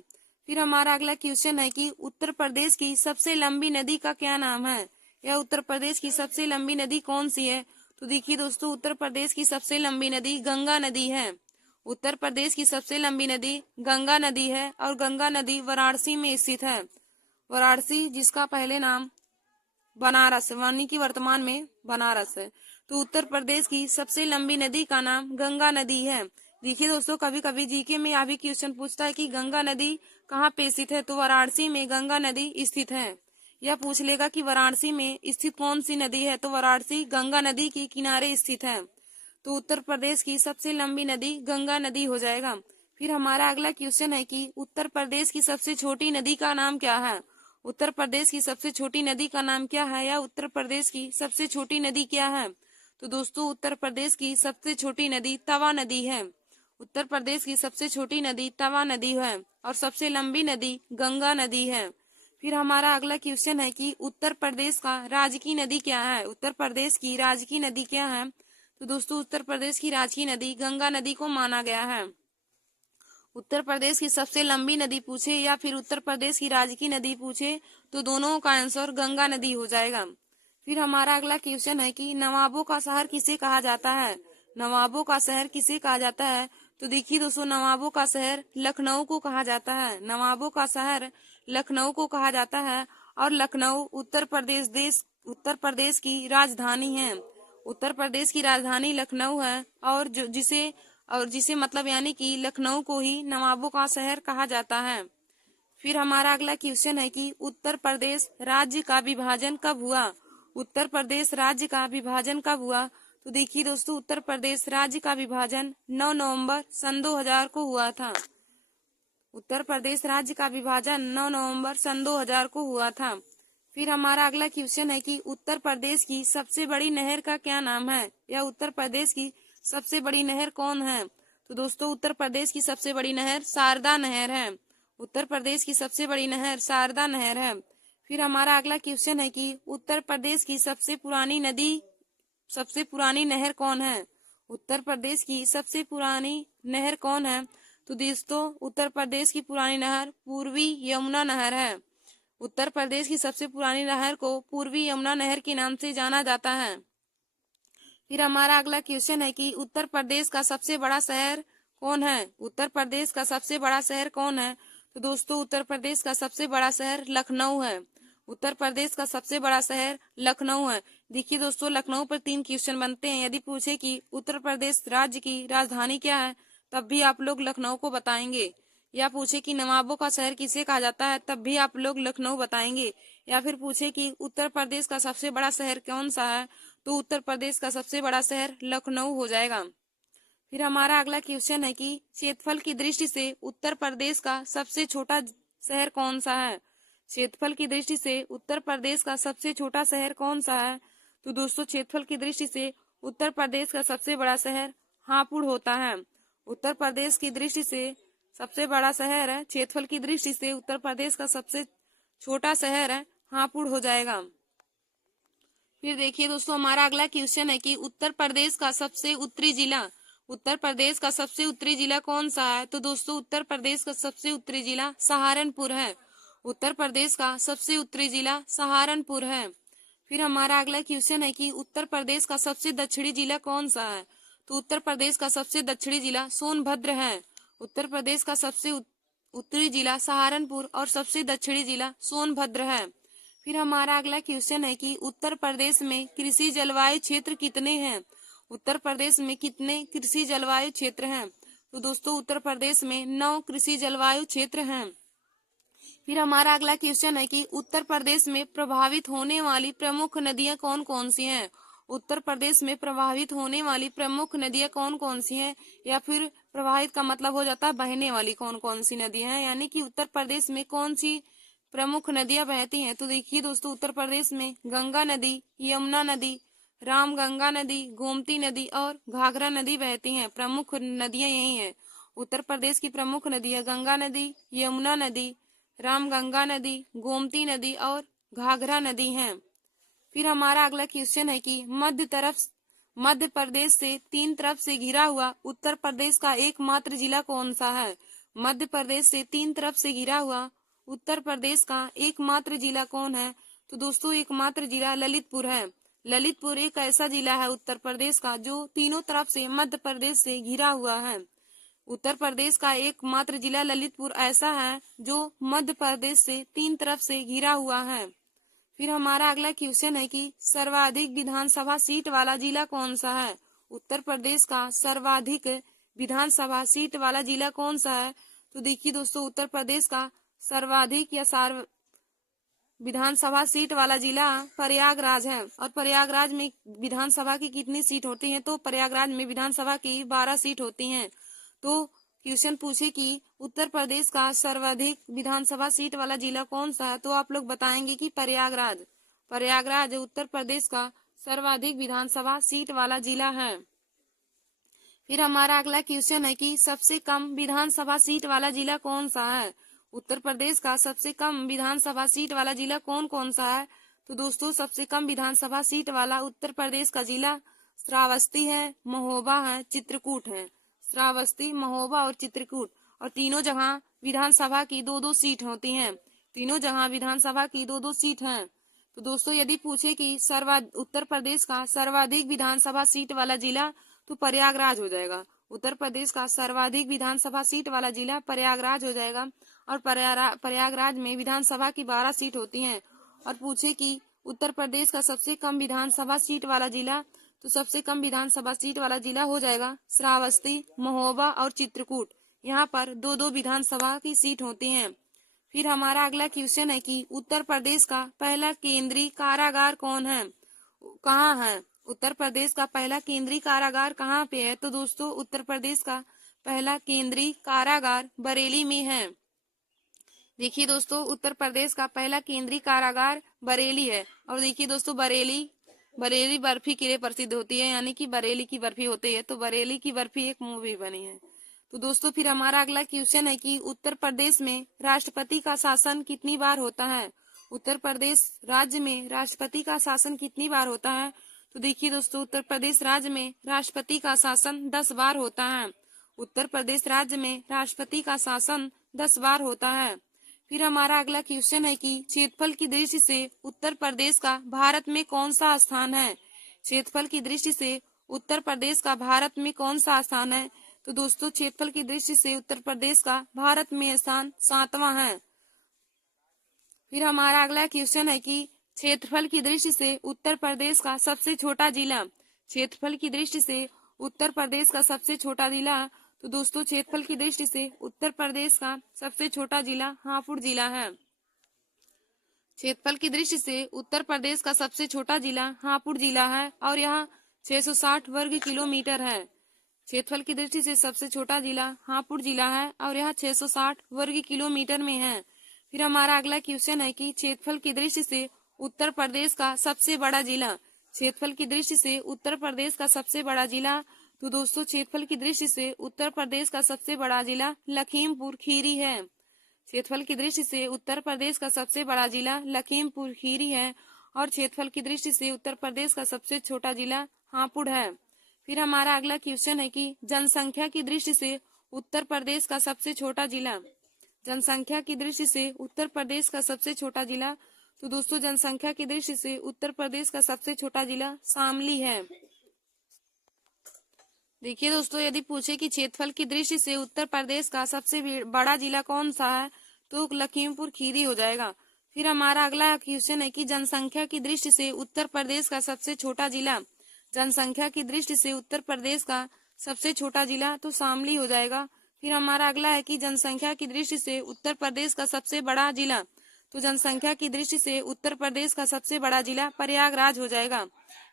फिर हमारा अगला क्वेश्चन है कि उत्तर प्रदेश की सबसे लंबी नदी का क्या नाम है, या उत्तर प्रदेश की सबसे लंबी नदी कौन सी है। तो देखिए दोस्तों उत्तर प्रदेश की सबसे लंबी नदी गंगा नदी है। उत्तर प्रदेश की सबसे लंबी नदी गंगा नदी है और गंगा नदी वाराणसी में स्थित है। वाराणसी जिसका पहले नाम बनारस, यानी कि वर्तमान में बनारस है। तो उत्तर प्रदेश की सबसे लंबी नदी का नाम गंगा नदी है। देखिए दोस्तों कभी कभी जीके में यह भी क्वेश्चन पूछता है कि गंगा नदी कहाँ पे स्थित है, तो वाराणसी में गंगा नदी स्थित है। यह पूछ लेगा कि वाराणसी में स्थित कौन सी नदी है, तो वाराणसी गंगा नदी के किनारे स्थित है। तो उत्तर प्रदेश की सबसे लंबी नदी गंगा नदी हो जाएगा। फिर हमारा अगला क्वेश्चन है कि उत्तर प्रदेश की सबसे छोटी नदी का नाम क्या है। उत्तर प्रदेश की सबसे छोटी नदी का नाम क्या है, या उत्तर प्रदेश की सबसे छोटी नदी क्या है। तो दोस्तों उत्तर प्रदेश की सबसे छोटी नदी तवा नदी है। उत्तर प्रदेश की सबसे छोटी नदी तवा नदी है और सबसे लंबी नदी गंगा नदी है। फिर हमारा अगला क्वेश्चन है कि उत्तर प्रदेश का राजकीय नदी क्या है। उत्तर प्रदेश की राजकीय नदी क्या है, तो दोस्तों उत्तर प्रदेश की राजकीय नदी गंगा नदी को माना गया है। उत्तर प्रदेश की सबसे लंबी नदी पूछे या फिर उत्तर प्रदेश की राजकीय नदी पूछे तो दोनों का आंसर गंगा नदी हो जाएगा। फिर हमारा अगला क्वेश्चन है कि नवाबों का शहर किसे कहा जाता है। नवाबों का शहर किसे कहा जाता है, तो देखिए दोस्तों नवाबों का शहर लखनऊ को कहा जाता है। नवाबों का शहर लखनऊ को कहा जाता है और लखनऊ उत्तर प्रदेश की राजधानी है। उत्तर प्रदेश की राजधानी लखनऊ है और जिसे मतलब यानी कि लखनऊ को ही नवाबों का शहर कहा जाता है। फिर हमारा अगला क्वेश्चन है कि उत्तर प्रदेश राज्य का विभाजन कब हुआ। उत्तर प्रदेश राज्य का विभाजन कब हुआ, तो देखिए दोस्तों, उत्तर प्रदेश राज्य का विभाजन 9 नवंबर सन 2000 को हुआ था। उत्तर प्रदेश राज्य का विभाजन 9 नवंबर सन 2000 को हुआ था। फिर हमारा अगला क्वेश्चन है कि उत्तर प्रदेश की सबसे बड़ी नहर का क्या नाम है, या उत्तर प्रदेश की सबसे बड़ी नहर कौन है। तो दोस्तों, उत्तर प्रदेश की सबसे बड़ी नहर शारदा नहर है। उत्तर प्रदेश की सबसे बड़ी नहर शारदा नहर है। फिर हमारा अगला क्वेश्चन है कि उत्तर प्रदेश की सबसे पुरानी नहर कौन है। उत्तर प्रदेश की सबसे पुरानी नहर कौन है। तो दोस्तों, उत्तर प्रदेश की पुरानी नहर पूर्वी यमुना नहर है। उत्तर प्रदेश की सबसे पुरानी नहर को पूर्वी यमुना नहर के नाम से जाना जाता है। फिर हमारा अगला क्वेश्चन है कि उत्तर प्रदेश का सबसे बड़ा शहर कौन है। उत्तर प्रदेश का सबसे बड़ा शहर कौन है। तो दोस्तों, उत्तर प्रदेश का सबसे बड़ा शहर लखनऊ है। उत्तर प्रदेश का सबसे बड़ा शहर लखनऊ है। देखिए दोस्तों, लखनऊ पर 3 क्वेश्चन बनते हैं। यदि पूछे कि उत्तर प्रदेश राज्य की राजधानी क्या है, तब भी आप लोग लखनऊ को बताएंगे। या पूछे कि नवाबों का शहर किसे कहा जाता है, तब भी आप लोग लखनऊ बताएंगे। या फिर पूछे कि उत्तर प्रदेश का सबसे बड़ा शहर कौन सा है, तो उत्तर प्रदेश का सबसे बड़ा शहर लखनऊ हो जाएगा। फिर हमारा अगला क्वेश्चन है कि क्षेत्रफल की दृष्टि से उत्तर प्रदेश का सबसे छोटा शहर कौन सा है। क्षेत्रफल की दृष्टि से उत्तर प्रदेश का सबसे छोटा शहर कौन सा है। तो दोस्तों, क्षेत्रफल की दृष्टि से उत्तर प्रदेश का सबसे बड़ा शहर हापुड़ होता है। उत्तर प्रदेश की दृष्टि से सबसे बड़ा शहर है, क्षेत्रफल की दृष्टि से उत्तर प्रदेश का सबसे छोटा शहर है, हापुड़ हो जाएगा। फिर देखिए दोस्तों, हमारा अगला क्वेश्चन है कि उत्तर प्रदेश का सबसे उत्तरी जिला कौन सा है। तो दोस्तों, उत्तर प्रदेश का सबसे उत्तरी जिला सहारनपुर है। उत्तर प्रदेश का सबसे उत्तरी जिला सहारनपुर है। फिर हमारा अगला क्वेश्चन है कि उत्तर प्रदेश का सबसे दक्षिणी जिला कौन सा है। तो उत्तर प्रदेश का सबसे दक्षिणी जिला सोनभद्र है। उत्तर प्रदेश का सबसे उत्तरी जिला सहारनपुर और सबसे दक्षिणी जिला सोनभद्र है। फिर हमारा अगला क्वेश्चन है कि उत्तर प्रदेश में कृषि जलवायु क्षेत्र कितने हैं। उत्तर प्रदेश में कितने कृषि जलवायु क्षेत्र हैं। तो दोस्तों, उत्तर प्रदेश में 9 कृषि जलवायु क्षेत्र हैं। फिर हमारा अगला क्वेश्चन है कि उत्तर प्रदेश में प्रभावित होने वाली प्रमुख नदियां कौन कौन सी हैं। उत्तर प्रदेश में प्रभावित होने वाली प्रमुख नदियां कौन कौन सी हैं, या फिर प्रभावित का मतलब हो जाता है बहने वाली कौन कौन सी नदियां हैं, यानी कि उत्तर प्रदेश में कौन सी प्रमुख नदियां बहती हैं। तो देखिए दोस्तों, उत्तर प्रदेश में गंगा नदी, यमुना नदी, रामगंगा नदी, गोमती नदी और घाघरा नदी बहती हैं। प्रमुख नदियां यही हैं। उत्तर प्रदेश की प्रमुख नदियां गंगा नदी, यमुना नदी, रामगंगा नदी, गोमती नदी और घाघरा नदी हैं। फिर हमारा अगला क्वेश्चन है कि मध्य प्रदेश से 3 तरफ से घिरा हुआ उत्तर प्रदेश का एकमात्र जिला कौन सा है। मध्य प्रदेश से 3 तरफ से घिरा हुआ उत्तर प्रदेश का एकमात्र जिला कौन है। तो दोस्तों, एकमात्र जिला ललितपुर है। ललितपुर एक ऐसा जिला है उत्तर प्रदेश का जो तीनों तरफ से मध्य प्रदेश से घिरा हुआ है। उत्तर प्रदेश का एकमात्र जिला ललितपुर ऐसा है जो मध्य प्रदेश से 3 तरफ से घिरा हुआ है। फिर हमारा अगला क्वेश्चन है कि सर्वाधिक विधानसभा सीट वाला जिला कौन सा है। उत्तर प्रदेश का सर्वाधिक विधानसभा सीट वाला जिला कौन सा है। तो देखिए दोस्तों, उत्तर प्रदेश का सर्वाधिक या विधानसभा सीट वाला जिला प्रयागराज है। और प्रयागराज में विधानसभा की कितनी सीट होती है। तो प्रयागराज में विधानसभा की 12 सीट होती हैं। तो क्वेश्चन पूछे कि उत्तर प्रदेश का सर्वाधिक विधानसभा सीट वाला जिला कौन सा है, तो आप लोग बताएंगे कि प्रयागराज उत्तर प्रदेश का सर्वाधिक विधानसभा सीट वाला जिला है। फिर हमारा अगला क्वेश्चन है कि सबसे कम विधानसभा सीट वाला जिला कौन सा है। उत्तर प्रदेश का सबसे कम विधानसभा सीट वाला जिला कौन कौन सा है। तो दोस्तों, सबसे कम विधानसभा सीट वाला उत्तर प्रदेश का जिला श्रावस्ती है, महोबा है, चित्रकूट है। श्रावस्ती, महोबा और चित्रकूट, और तीनों जगह विधानसभा की 2-2 सीट होती हैं। तीनों जगह विधानसभा की 2-2 सीट हैं। तो दोस्तों, यदि पूछे कि उत्तर प्रदेश का सर्वाधिक विधानसभा सीट वाला जिला, तो प्रयागराज हो जाएगा। उत्तर प्रदेश का सर्वाधिक विधानसभा सीट वाला जिला प्रयागराज हो जाएगा। और प्रयागराज में विधानसभा की 12 सीट होती हैं। और पूछे कि उत्तर प्रदेश का सबसे कम विधानसभा सीट वाला जिला, तो सबसे कम विधानसभा सीट वाला जिला हो जाएगा श्रावस्ती, महोबा और चित्रकूट। यहाँ पर 2-2 विधानसभा की सीट होती हैं। फिर हमारा अगला क्वेश्चन है कि उत्तर प्रदेश का पहला केंद्रीय कारागार कौन है, कहाँ है। उत्तर प्रदेश का पहला केंद्रीय कारागार कहाँ पे है? तो दोस्तों उत्तर प्रदेश का पहला केंद्रीय कारागार बरेली में है। देखिए दोस्तों उत्तर प्रदेश का पहला केंद्रीय कारागार बरेली है। और देखिए दोस्तों बरेली बर्फी के लिए प्रसिद्ध होती है, यानी कि बरेली की बर्फी होती है, तो बरेली की बर्फी एक मूवी बनी है। तो दोस्तों फिर हमारा अगला क्वेश्चन है कि उत्तर प्रदेश में राष्ट्रपति का शासन कितनी बार होता है? उत्तर प्रदेश राज्य में राष्ट्रपति का शासन कितनी बार होता है? तो देखिए दोस्तों उत्तर प्रदेश राज्य में राष्ट्रपति का शासन 10 बार होता है। उत्तर प्रदेश राज्य में राष्ट्रपति का शासन 10 बार होता है। फिर हमारा अगला क्वेश्चन है कि क्षेत्रफल की दृष्टि से उत्तर प्रदेश का भारत में कौन सा स्थान है? क्षेत्रफल की दृष्टि से उत्तर प्रदेश का भारत में कौन सा स्थान है? तो दोस्तों क्षेत्रफल की दृष्टि से उत्तर प्रदेश का भारत में स्थान 7वां है। फिर हमारा अगला क्वेश्चन है कि क्षेत्रफल की दृष्टि से उत्तर प्रदेश का सबसे छोटा जिला। क्षेत्रफल की दृष्टि से उत्तर प्रदेश का सबसे छोटा जिला, तो दोस्तों क्षेत्रफल की दृष्टि से उत्तर प्रदेश का सबसे छोटा जिला हापुड़ जिला है। क्षेत्रफल की दृष्टि से उत्तर प्रदेश का सबसे छोटा जिला हापुड़ जिला है और यह 660 वर्ग किलोमीटर है। क्षेत्रफल की दृष्टि से सबसे छोटा जिला हापुड़ जिला है और यह 660 वर्ग किलोमीटर में है। फिर हमारा अगला क्वेश्चन है कि क्षेत्रफल की दृष्टि से उत्तर प्रदेश का सबसे बड़ा जिला। क्षेत्रफल की दृष्टि से उत्तर प्रदेश का सबसे बड़ा जिला, तो दोस्तों क्षेत्रफल की दृष्टि से उत्तर प्रदेश का सबसे बड़ा जिला लखीमपुर खीरी है। क्षेत्रफल की दृष्टि से उत्तर प्रदेश का सबसे बड़ा जिला लखीमपुर खीरी है और क्षेत्रफल की दृष्टि से उत्तर प्रदेश का सबसे छोटा जिला हापुड़ है। फिर हमारा अगला क्वेश्चन है कि जनसंख्या की दृष्टि से उत्तर प्रदेश का सबसे छोटा जिला। जनसंख्या की दृष्टि से उत्तर प्रदेश का सबसे छोटा जिला, तो दोस्तों जनसंख्या की दृष्टि से उत्तर प्रदेश का सबसे छोटा जिला शामली है। देखिए दोस्तों यदि पूछे कि क्षेत्रफल की दृष्टि से उत्तर प्रदेश का सबसे बड़ा जिला कौन सा है, तो लखीमपुर खीरी हो जाएगा। फिर हमारा अगला क्वेश्चन है कि जनसंख्या की दृष्टि से उत्तर प्रदेश का सबसे छोटा जिला। जनसंख्या की दृष्टि से उत्तर प्रदेश का सबसे छोटा जिला तो शामली हो जाएगा। फिर हमारा अगला है कि जनसंख्या की दृष्टि से उत्तर प्रदेश का सबसे बड़ा जिला, तो जनसंख्या की दृष्टि से उत्तर प्रदेश का सबसे बड़ा जिला प्रयागराज हो जाएगा।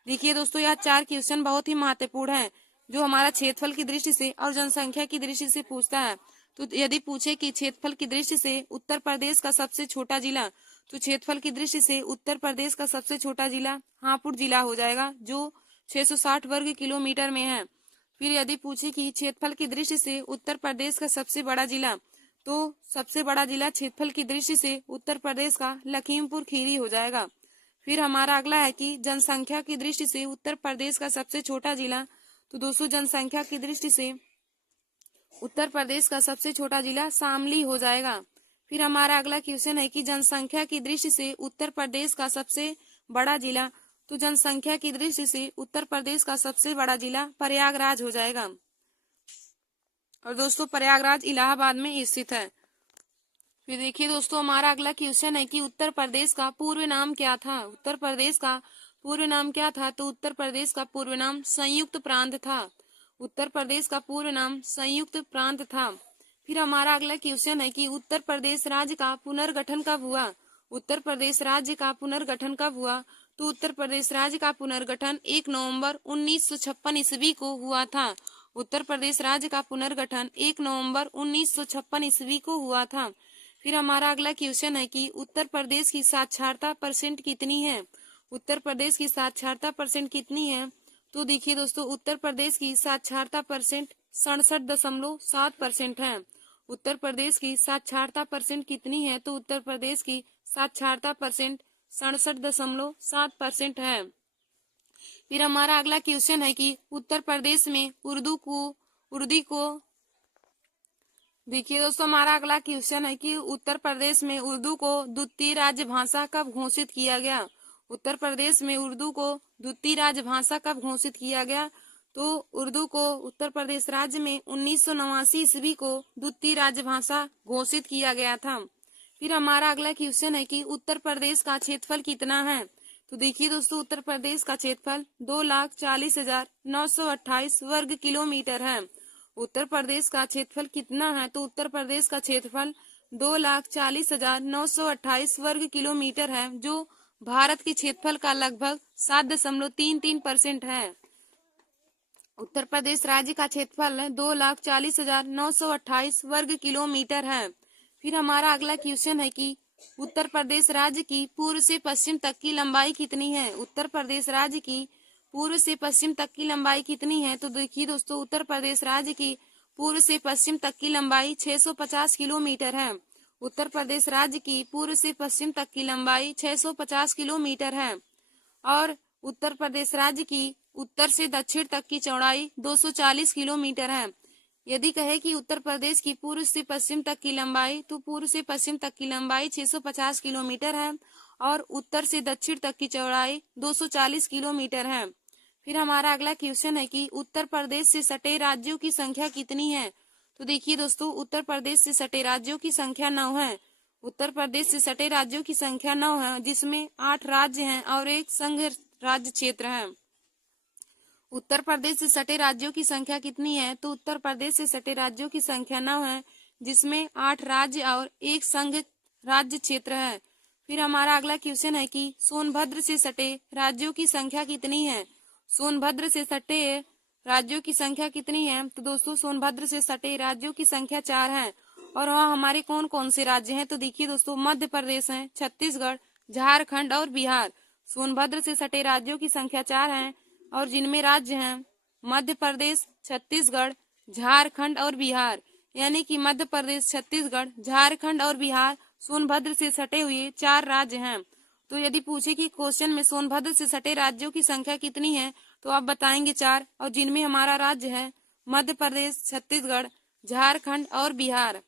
देखिए दोस्तों यह 4 क्वेश्चन बहुत ही महत्वपूर्ण है जो हमारा क्षेत्रफल की दृष्टि से और जनसंख्या की दृष्टि से पूछता है। तो यदि पूछे कि क्षेत्रफल की दृष्टि से उत्तर प्रदेश का सबसे छोटा जिला, तो क्षेत्रफल की दृष्टि से उत्तर प्रदेश का सबसे छोटा जिला हापुड़ जिला हो जाएगा जो 660 वर्ग किलोमीटर में है। फिर यदि पूछे कि क्षेत्रफल की दृष्टि से उत्तर प्रदेश का सबसे बड़ा जिला, तो सबसे बड़ा जिला क्षेत्रफल की दृष्टि से उत्तर प्रदेश का लखीमपुर खीरी हो जाएगा। फिर हमारा अगला है कि जनसंख्या की दृष्टि से उत्तर प्रदेश का सबसे छोटा जिला, तो दोस्तों जनसंख्या की दृष्टि से उत्तर प्रदेश का सबसे छोटा जिला शामली हो जाएगा। फिर हमारा अगला क्वेश्चन है कि जनसंख्या की दृष्टि से उत्तर प्रदेश का सबसे बड़ा जिला, तो जनसंख्या की दृष्टि से उत्तर प्रदेश का सबसे बड़ा जिला प्रयागराज हो जाएगा। और दोस्तों प्रयागराज इलाहाबाद में स्थित है। फिर देखिए दोस्तों हमारा अगला क्वेश्चन है कि उत्तर प्रदेश का पूर्व नाम क्या था। उत्तर प्रदेश का पूर्व नाम क्या था, तो उत्तर प्रदेश का पूर्व नाम संयुक्त प्रांत था। उत्तर प्रदेश का पूर्व नाम संयुक्त प्रांत था। फिर हमारा अगला क्वेश्चन है कि उत्तर प्रदेश राज्य का पुनर्गठन कब हुआ। उत्तर प्रदेश राज्य का पुनर्गठन कब हुआ, तो उत्तर प्रदेश राज्य का पुनर्गठन 1 नवंबर 1956 ईस्वी को हुआ था। उत्तर प्रदेश राज्य का पुनर्गठन 1 नवंबर 1956 ईस्वी को हुआ था। फिर हमारा अगला क्वेश्चन है कि उत्तर प्रदेश की साक्षरता परसेंट कितनी है। उत्तर प्रदेश की साक्षरता परसेंट कितनी है, तो देखिए दोस्तों उत्तर प्रदेश की साक्षरता परसेंट 67.7% है। उत्तर प्रदेश की साक्षरता परसेंट कितनी है, तो उत्तर प्रदेश की साक्षरता परसेंट 67.7% है। फिर हमारा अगला क्वेश्चन है कि उत्तर प्रदेश में उर्दू को देखिए दोस्तों हमारा अगला क्वेश्चन है कि उत्तर प्रदेश में उर्दू को द्वितीय राजभाषा कब घोषित किया गया। उत्तर प्रदेश में उर्दू को द्वितीय राजभाषा कब घोषित किया गया, तो उर्दू को उत्तर प्रदेश राज्य में 1989 ईस्वी को द्वितीय राजभाषा घोषित किया गया था। फिर हमारा अगला क्वेश्चन है कि उत्तर प्रदेश का क्षेत्रफल कितना है। तो देखिए दोस्तों उत्तर प्रदेश का क्षेत्रफल 2,40,928 वर्ग किलोमीटर है। उत्तर प्रदेश का क्षेत्रफल कितना है, तो उत्तर प्रदेश का क्षेत्रफल 2,40,928 वर्ग किलोमीटर है जो भारत के क्षेत्रफल का लगभग 7.33% है। उत्तर प्रदेश राज्य का क्षेत्रफल 2,40,928 वर्ग किलोमीटर है। फिर हमारा अगला क्वेश्चन है कि उत्तर प्रदेश राज्य की पूर्व से पश्चिम तक की लंबाई कितनी है। उत्तर प्रदेश राज्य की पूर्व से पश्चिम तक की लंबाई कितनी है। तो देखिए दोस्तों, उत्तर प्रदेश राज्य की पूर्व से पश्चिम तक की लंबाई 650 किलोमीटर है। उत्तर प्रदेश राज्य की पूर्व से पश्चिम तक की लंबाई 650 किलोमीटर है। और उत्तर प्रदेश राज्य की उत्तर से दक्षिण तक की चौड़ाई 240 किलोमीटर है। यदि कहे कि उत्तर प्रदेश की पूर्व से पश्चिम तक की लंबाई, तो पूर्व से पश्चिम तक की लंबाई 650 किलोमीटर है और उत्तर से दक्षिण तक की चौड़ाई 240 किलोमीटर है। फिर हमारा अगला क्वेश्चन है कि उत्तर प्रदेश से सटे राज्यों की संख्या कितनी है। तो देखिए दोस्तों, उत्तर प्रदेश से सटे राज्यों की संख्या 9 है। उत्तर प्रदेश से सटे राज्यों की संख्या 9 है, जिसमें 8 राज्य हैं और एक संघ राज्य क्षेत्र है। उत्तर प्रदेश से सटे राज्यों की संख्या कितनी है। तो उत्तर प्रदेश से सटे राज्यों की संख्या 9 है, जिसमें 8 राज्य और एक संघ राज्य क्षेत्र है। फिर हमारा अगला क्वेश्चन है कि सोनभद्र से सटे राज्यों की संख्या कितनी है। सोनभद्र से सटे राज्यों की संख्या कितनी है। तो दोस्तों, सोनभद्र से सटे राज्यों की संख्या 4 है। और वहाँ हमारे कौन कौन से राज्य हैं। तो देखिए दोस्तों, मध्य प्रदेश है, छत्तीसगढ़, झारखंड और बिहार। सोनभद्र से सटे राज्यों की संख्या 4 है और जिनमें राज्य हैं मध्य प्रदेश, छत्तीसगढ़, झारखंड और बिहार। यानी कि मध्य प्रदेश, छत्तीसगढ़, झारखंड और बिहार सोनभद्र से सटे हुए 4 राज्य हैं। तो यदि पूछे कि क्वेश्चन में सोनभद्र से सटे राज्यों की संख्या कितनी है, तो आप बताएंगे 4, और जिनमें हमारा राज्य है मध्य प्रदेश, छत्तीसगढ़, झारखंड और बिहार।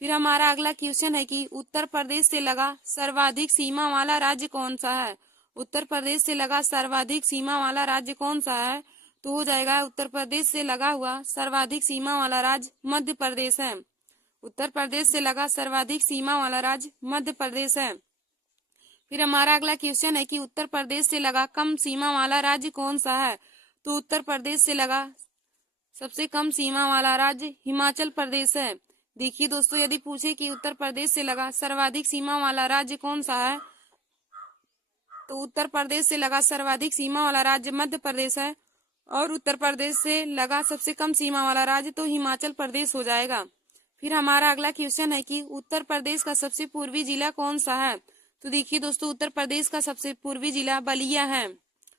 फिर हमारा अगला क्वेश्चन है कि उत्तर प्रदेश से लगा सर्वाधिक सीमा वाला राज्य कौन सा है। उत्तर प्रदेश से लगा सर्वाधिक सीमा वाला राज्य कौन सा है। तो हो जाएगा, उत्तर प्रदेश से लगा हुआ सर्वाधिक सीमा वाला राज्य मध्य प्रदेश है। उत्तर प्रदेश से लगा सर्वाधिक सीमा वाला राज्य मध्य प्रदेश है। फिर हमारा अगला क्वेश्चन है कि उत्तर प्रदेश से लगा कम सीमा वाला राज्य कौन सा है। तो उत्तर प्रदेश से लगा सबसे कम सीमा वाला राज्य हिमाचल प्रदेश है। देखिए दोस्तों, यदि पूछे कि उत्तर प्रदेश से लगा सर्वाधिक सीमा वाला राज्य कौन सा है, तो उत्तर प्रदेश से लगा सर्वाधिक सीमा वाला राज्य मध्य प्रदेश है और उत्तर प्रदेश से लगा सबसे कम सीमा वाला राज्य तो हिमाचल प्रदेश हो जाएगा। फिर हमारा अगला क्वेश्चन है कि उत्तर प्रदेश का सबसे पूर्वी जिला कौन सा है। तो देखिए दोस्तों, उत्तर प्रदेश का सबसे पूर्वी जिला बलिया है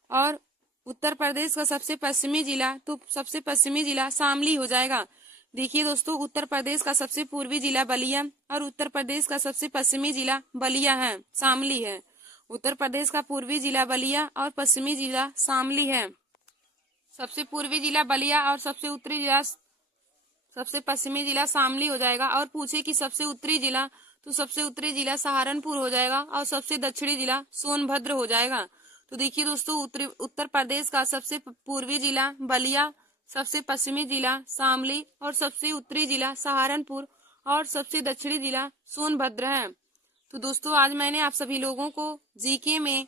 और उत्तर प्रदेश का सबसे पश्चिमी जिला, तो सबसे पश्चिमी जिला शामली हो जाएगा। देखिए दोस्तों, उत्तर प्रदेश का सबसे पूर्वी जिला बलिया और उत्तर प्रदेश का सबसे पश्चिमी जिला बलिया है, शामली है। उत्तर प्रदेश का पूर्वी जिला बलिया और पश्चिमी जिला शामली है। सबसे पूर्वी जिला बलिया और सबसे पश्चिमी जिला शामली हो जाएगा। और पूछे कि सबसे उत्तरी जिला, तो सबसे उत्तरी जिला सहारनपुर हो जाएगा और सबसे दक्षिणी जिला सोनभद्र हो जाएगा। तो देखिए दोस्तों, उत्तर प्रदेश का सबसे पूर्वी जिला बलिया, सबसे पश्चिमी जिला शामली और सबसे उत्तरी जिला सहारनपुर और सबसे दक्षिणी जिला सोनभद्र है। तो दोस्तों, आज मैंने आप सभी लोगों को जीके में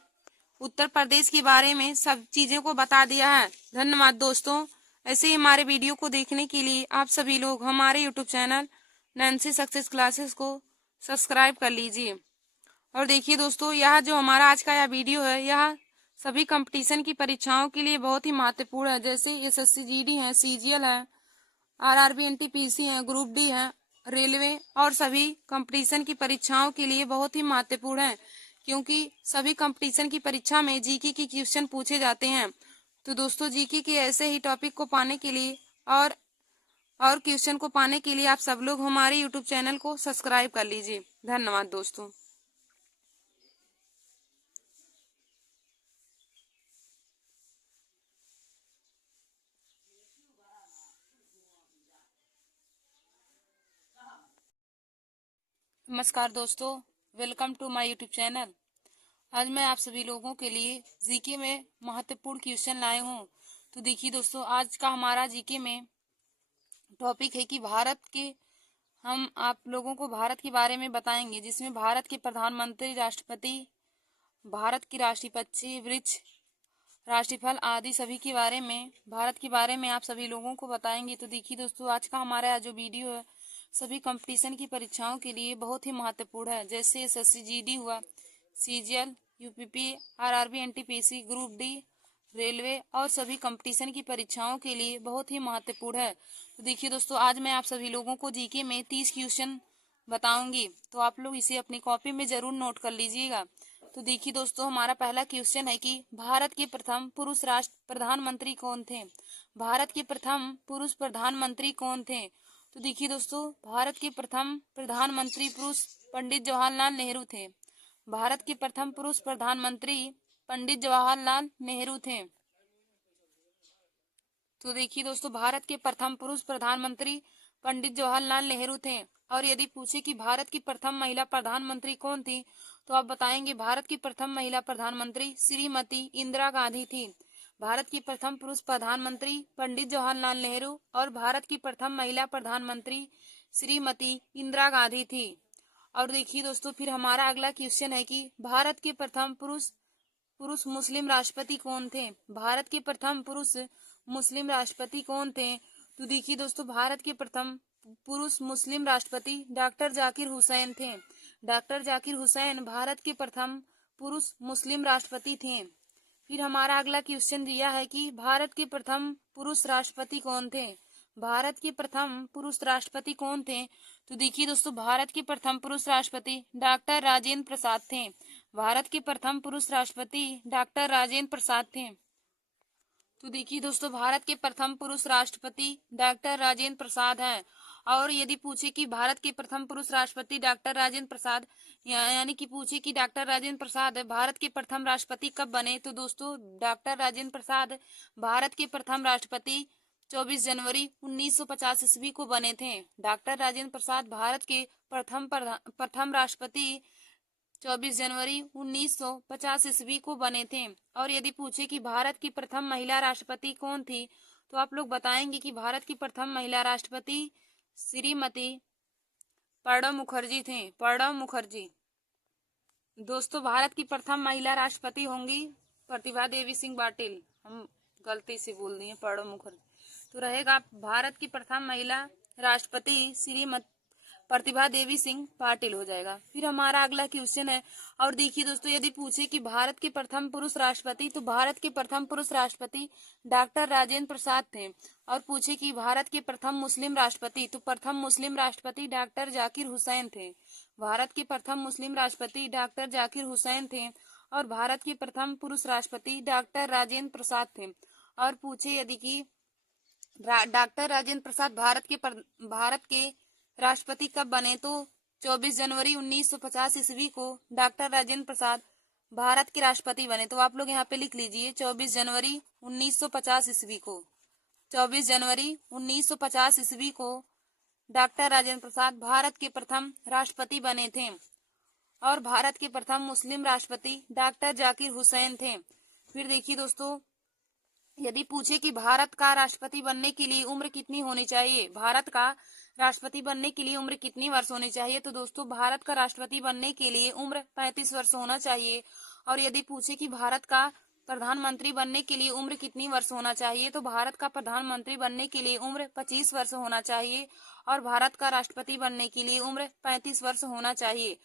उत्तर प्रदेश के बारे में सब चीज़ों को बता दिया है। धन्यवाद दोस्तों। ऐसे ही हमारे वीडियो को देखने के लिए आप सभी लोग हमारे YouTube channel Nancy success classes को सब्सक्राइब कर लीजिए। और देखिए दोस्तों, यह जो हमारा आज का यह वीडियो है, यह सभी कंपटीशन की परीक्षाओं के लिए बहुत ही महत्वपूर्ण है। जैसे एसएससी जीडी है, सीजीएल है, आरआरबी एनटीपीसी है, ग्रुप डी है, रेलवे और सभी कंपटीशन की परीक्षाओं के लिए बहुत ही महत्वपूर्ण है, क्योंकि सभी कंपटीशन की परीक्षा में जीके के क्वेश्चन पूछे जाते हैं। तो दोस्तों, जीके के ऐसे ही टॉपिक को पाने के लिए और क्वेश्चन को पाने के लिए आप सब लोग हमारे यूट्यूब चैनल को सब्सक्राइब कर लीजिए। धन्यवाद दोस्तों। नमस्कार दोस्तों, welcome to my YouTube channel. आज मैं आप सभी लोगों के लिए जीके में महत्वपूर्ण क्वेश्चन लाए हूँ। तो देखिए दोस्तों, आज का हमारा जीके में टॉपिक है कि हम आप लोगों को भारत के बारे में बताएंगे, जिसमें भारत के प्रधानमंत्री, राष्ट्रपति, भारत की राष्ट्रीय पक्षी, वृक्ष, राष्ट्रफल आदि सभी के बारे में, भारत के बारे में आप सभी लोगों को बताएंगे। तो देखिए दोस्तों, आज का हमारा जो वीडियो है सभी कंपटीशन की परीक्षाओं के लिए बहुत ही महत्वपूर्ण है। जैसे एसएससी जीडी हुआ, CGL UPP, RRB, NTPC, group D, railway और सभी कंपटीशन की परीक्षाओं के लिए बहुत ही महत्वपूर्ण है। तो देखिए दोस्तों, आज मैं आप सभी लोगों को जीके में 30 क्वेश्चन बताऊंगी, तो आप लोग इसे अपनी कॉपी में जरूर नोट कर लीजिएगा। तो देखिए दोस्तों, हमारा पहला क्वेश्चन है कि भारत के प्रथम पुरुष राष्ट्र प्रधानमंत्री कौन थे। भारत के प्रथम पुरुष प्रधानमंत्री कौन थे। तो देखिए दोस्तों, भारत के प्रथम प्रधानमंत्री पुरुष पंडित जवाहरलाल नेहरू थे। भारत के प्रथम पुरुष प्रधानमंत्री पंडित जवाहरलाल नेहरू थे। तो देखिए दोस्तों, भारत के प्रथम पुरुष प्रधानमंत्री पंडित जवाहरलाल नेहरू थे। और यदि पूछे कि भारत की प्रथम महिला प्रधानमंत्री कौन थी, तो आप बताएंगे भारत की प्रथम महिला प्रधानमंत्री श्रीमती इंदिरा गांधी थी। भारत की प्रथम पुरुष प्रधानमंत्री पंडित जवाहरलाल नेहरू और भारत की प्रथम महिला प्रधानमंत्री श्रीमती इंदिरा गांधी थी। और देखिए दोस्तों, फिर हमारा अगला क्वेश्चन है कि भारत के प्रथम पुरुष पुरुष मुस्लिम राष्ट्रपति कौन थे। भारत के प्रथम पुरुष मुस्लिम राष्ट्रपति कौन थे। तो देखिए दोस्तों, भारत के प्रथम पुरुष मुस्लिम राष्ट्रपति डॉक्टर जाकिर हुसैन थे। डॉक्टर जाकिर हुसैन भारत के प्रथम पुरुष मुस्लिम राष्ट्रपति थे। फिर हमारा अगला क्वेश्चन दिया है कि भारत के प्रथम पुरुष राष्ट्रपति कौन थे। भारत के प्रथम पुरुष राष्ट्रपति कौन थे। तो देखिए दोस्तों, भारत के प्रथम पुरुष राष्ट्रपति डॉक्टर राजेंद्र प्रसाद थे। भारत के प्रथम पुरुष राष्ट्रपति डॉक्टर राजेंद्र प्रसाद थे। तो देखिए दोस्तों, भारत के प्रथम पुरुष राष्ट्रपति डॉक्टर राजेंद्र प्रसाद हैं। और यदि पूछे कि भारत के प्रथम पुरुष राष्ट्रपति डॉक्टर राजेंद्र प्रसाद यानी कि पूछे कि डॉक्टर राजेंद्र प्रसाद भारत के प्रथम राष्ट्रपति कब बने, तो दोस्तों डॉक्टर राजेंद्र प्रसाद भारत के प्रथम राष्ट्रपति 24 जनवरी 1950 ईस्वी को बने थे। डॉक्टर राजेंद्र प्रसाद भारत के प्रथम राष्ट्रपति 24 जनवरी 1950 ईस्वी को बने थे। और यदि पूछे कि भारत की प्रथम महिला राष्ट्रपति कौन थी, तो आप लोग बताएंगे कि भारत की प्रथम महिला राष्ट्रपति श्रीमती प्रणब मुखर्जी थे। प्रणब मुखर्जी। दोस्तों, भारत की प्रथम महिला राष्ट्रपति होंगी प्रतिभा देवी सिंह पाटिल। हम गलती से बोल दिए प्रणब मुखर्जी, तो रहेगा भारत की प्रथम महिला राष्ट्रपति श्रीमती प्रतिभा देवी सिंह पाटिल हो जाएगा। फिर हमारा अगला क्वेश्चन है, और देखिए दोस्तों, यदि पूछे कि भारत के प्रथम पुरुष राष्ट्रपति, तो भारत के प्रथम पुरुष राष्ट्रपति डॉक्टर राजेंद्र प्रसाद थे। और पूछे कि भारत के प्रथम मुस्लिम राष्ट्रपति, तो प्रथम मुस्लिम राष्ट्रपति डॉक्टर जाकिर हुसैन थे। भारत के प्रथम मुस्लिम राष्ट्रपति डॉक्टर जाकिर हुसैन थे। और भारत के प्रथम पुरुष राष्ट्रपति डॉक्टर राजेंद्र प्रसाद थे। और पूछे यदि कि डॉक्टर राजेंद्र प्रसाद भारत के राष्ट्रपति कब बने, तो 24 जनवरी 1950 ईस्वी को डॉक्टर राजेंद्र प्रसाद भारत के राष्ट्रपति बने। तो आप लोग यहाँ पे लिख लीजिए 24 जनवरी 1950 ईस्वी को। 24 जनवरी 1950 ईस्वी को डॉक्टर राजेंद्र प्रसाद भारत के प्रथम राष्ट्रपति बने थे। और भारत के प्रथम मुस्लिम राष्ट्रपति डॉक्टर जाकिर हुसैन थे। फिर देखिए दोस्तों, यदि पूछे कि भारत का राष्ट्रपति बनने के लिए उम्र कितनी होनी चाहिए, भारत का राष्ट्रपति बनने के लिए उम्र कितनी वर्ष होनी चाहिए, तो दोस्तों भारत का राष्ट्रपति बनने के लिए उम्र 35 वर्ष होना चाहिए। और यदि पूछे कि भारत का प्रधानमंत्री बनने के लिए उम्र कितनी वर्ष होना चाहिए, तो भारत का प्रधानमंत्री बनने के लिए उम्र 25 वर्ष होना चाहिए। और भारत का राष्ट्रपति बनने के लिए उम्र 35 वर्ष होना चाहिए।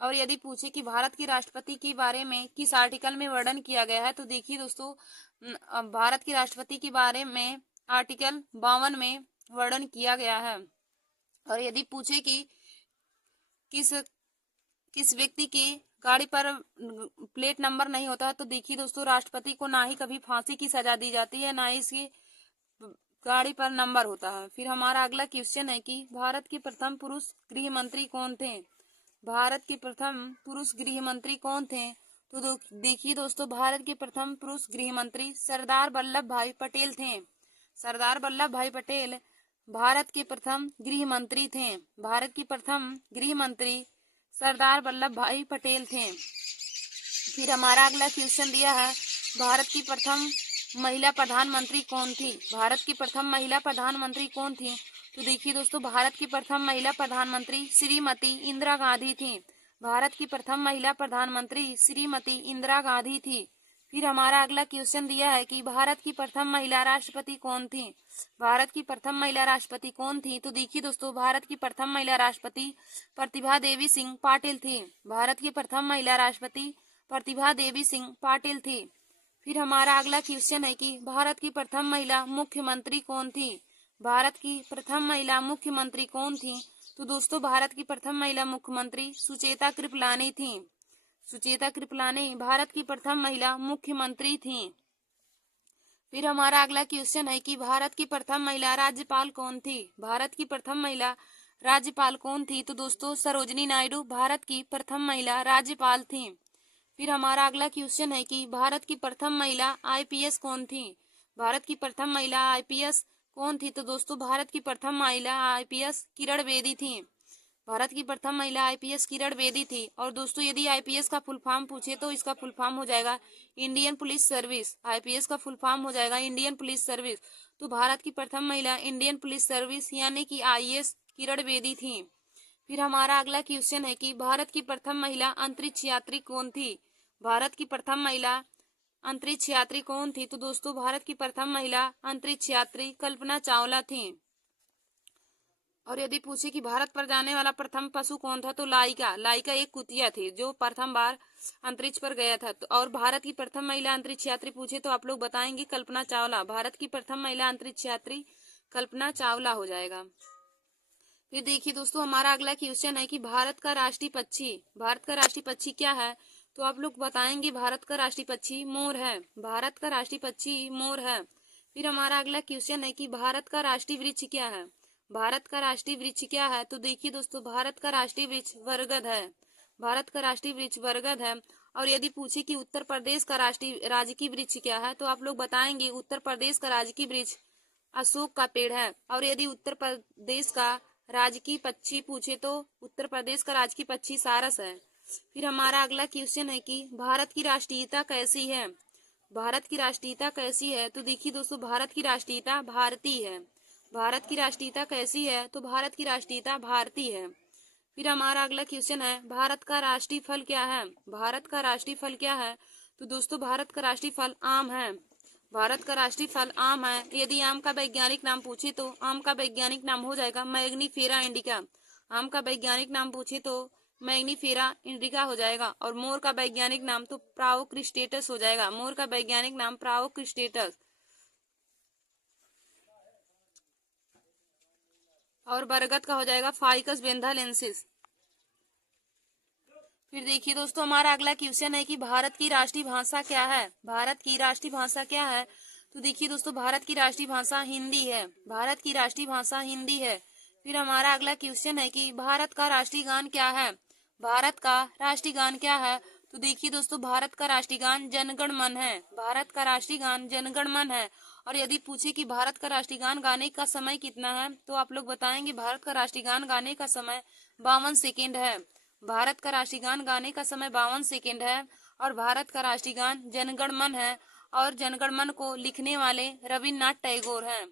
और यदि पूछे कि भारत के राष्ट्रपति के बारे में किस आर्टिकल में वर्णन किया गया है, तो देखिए दोस्तों, भारत के राष्ट्रपति के बारे में आर्टिकल 52 में वर्णन किया गया है। और यदि पूछे कि किस व्यक्ति के गाड़ी पर प्लेट नंबर नहीं होता, तो देखिए दोस्तों, राष्ट्रपति को ना ही कभी फांसी की सजा दी जाती है, ना ही इसकी गाड़ी पर नंबर होता है। फिर हमारा अगला क्वेश्चन है कि भारत के प्रथम पुरुष गृह मंत्री कौन थे। भारत के प्रथम पुरुष गृह मंत्री कौन थे, तो देखिए दोस्तों, भारत के प्रथम पुरुष गृह मंत्री सरदार वल्लभ भाई पटेल थे। सरदार वल्लभ भाई पटेल भारत के प्रथम गृह मंत्री थे। भारत के प्रथम गृह मंत्री सरदार वल्लभ भाई पटेल थे। फिर हमारा अगला क्वेश्चन दिया है, भारत की प्रथम महिला प्रधानमंत्री कौन थी। भारत की प्रथम महिला प्रधानमंत्री कौन थी, तो देखिए दोस्तों, भारत की प्रथम महिला प्रधानमंत्री श्रीमती इंदिरा गांधी थी। भारत की प्रथम महिला प्रधानमंत्री श्रीमती इंदिरा गांधी थी। फिर हमारा अगला क्वेश्चन दिया है कि भारत की प्रथम महिला राष्ट्रपति कौन थी। भारत की प्रथम महिला राष्ट्रपति कौन थी, तो देखिए दोस्तों, भारत की प्रथम महिला राष्ट्रपति प्रतिभा देवी सिंह पाटिल थी। भारत की प्रथम महिला राष्ट्रपति प्रतिभा देवी सिंह पाटिल थी। फिर हमारा अगला क्वेश्चन है कि भारत की प्रथम महिला मुख्यमंत्री कौन थी। भारत की प्रथम महिला मुख्यमंत्री कौन थी। तो दोस्तों भारत की प्रथम महिला मुख्यमंत्री सुचेता कृपलानी थी। सुचेता कृपलानी भारत की प्रथम महिला मुख्यमंत्री थी। फिर हमारा अगला क्वेश्चन है कि भारत की प्रथम महिला राज्यपाल कौन थी। भारत की प्रथम महिला राज्यपाल कौन थी। तो दोस्तों सरोजिनी नायडू भारत की प्रथम महिला राज्यपाल थी। फिर हमारा अगला क्वेश्चन है कि भारत की प्रथम महिला आईपीएस कौन थी। भारत की प्रथम महिला आईपीएस कौन थी। तो दोस्तों भारत की प्रथम महिला आईपीएस किरण बेदी थी। भारत की प्रथम महिला आईपीएस किरण बेदी थी। और दोस्तों यदि आईपीएस का फुल फॉर्म पूछे तो इसका फुल फॉर्म हो जाएगा इंडियन पुलिस सर्विस। आईपीएस का फुल फॉर्म हो जाएगा इंडियन पुलिस सर्विस। तो भारत की प्रथम महिला इंडियन पुलिस सर्विस यानी कि आईएएस किरण बेदी थी। फिर हमारा अगला क्वेश्चन है कि भारत की प्रथम महिला अंतरिक्ष यात्री कौन थी। भारत की प्रथम महिला अंतरिक्ष यात्री कौन थी। तो दोस्तों भारत की प्रथम महिला अंतरिक्ष यात्री कल्पना चावला थी। और यदि पूछे कि भारत पर जाने वाला प्रथम पशु कौन था तो लाइका। लाइका एक कुतिया थी जो प्रथम बार अंतरिक्ष पर गया था। तो और भारत की प्रथम महिला अंतरिक्ष यात्री पूछे तो आप लोग बताएंगे कल्पना चावला। भारत की प्रथम महिला अंतरिक्ष यात्री कल्पना चावला हो जाएगा। फिर देखिए दोस्तों हमारा अगला क्वेश्चन है कि भारत का राष्ट्रीय पक्षी। भारत का राष्ट्रीय पक्षी क्या है। तो आप लोग बताएंगे भारत का राष्ट्रीय पक्षी मोर है। भारत का राष्ट्रीय पक्षी मोर है। फिर हमारा अगला क्वेश्चन है कि भारत का राष्ट्रीय वृक्ष क्या है। भारत का राष्ट्रीय वृक्ष क्या है। तो देखिए दोस्तों भारत का राष्ट्रीय वृक्ष बरगद है। भारत का राष्ट्रीय वृक्ष बरगद है। और यदि पूछे कि उत्तर प्रदेश का राष्ट्रीय राजकीय वृक्ष क्या है तो आप लोग बताएंगे उत्तर प्रदेश का राजकीय वृक्ष अशोक का पेड़ है। और यदि उत्तर प्रदेश का राजकीय पक्षी पूछे तो उत्तर प्रदेश का राजकीय पक्षी सारस है। फिर हमारा अगला क्वेश्चन है कि भारत की राष्ट्रीयता कैसी है। भारत की राष्ट्रीयता कैसी है। तो देखिए दोस्तों भारत की राष्ट्रीयता भारतीय है। भारत की राष्ट्रीयता कैसी है। तो भारत की राष्ट्रीयता भारतीय है। फिर हमारा अगला क्वेश्चन है भारत का राष्ट्रीय फल क्या है। भारत का राष्ट्रीय फल क्या है। तो दोस्तों भारत का राष्ट्रीय फल आम है। भारत का राष्ट्रीय फल आम है। यदि आम का वैज्ञानिक नाम पूछे तो आम का वैज्ञानिक नाम हो जाएगा मैग्नीफेरा इंडिका। आम का वैज्ञानिक नाम पूछे तो मैग्नीफेरा इंडिका हो जाएगा। और मोर का वैज्ञानिक नाम तो प्राओक्रिस्टेटस हो जाएगा। मोर का वैज्ञानिक नाम प्राओक्रिस्टेटस। और बरगद का हो जाएगा फाइकस बेंथालेंसिस। फिर देखिए दोस्तों हमारा अगला क्वेश्चन है कि भारत की राष्ट्रीय भाषा क्या है। भारत की राष्ट्रीय भाषा क्या है। तो देखिए दोस्तों भारत की राष्ट्रीय भाषा हिंदी है। भारत की राष्ट्रीय भाषा हिंदी है। फिर हमारा अगला क्वेश्चन है कि भारत का राष्ट्रीय गान क्या है। भारत का राष्ट्रीय गान क्या है। तो देखिए दोस्तों भारत का राष्ट्रीय गान जनगण मन है। भारत का राष्ट्रीय गान जनगण मन है। और यदि पूछे कि भारत का राष्ट्रीय गान गाने का समय कितना है तो आप लोग बताएंगे भारत का राष्ट्रीय गान गाने का समय 52 सेकेंड है। भारत का राष्ट्रीय गान गाने का समय 52 सेकेंड है। और भारत का राष्ट्रीय गान जनगण मन है। और जनगण मन को लिखने वाले रविन्द्रनाथ टैगोर हैं।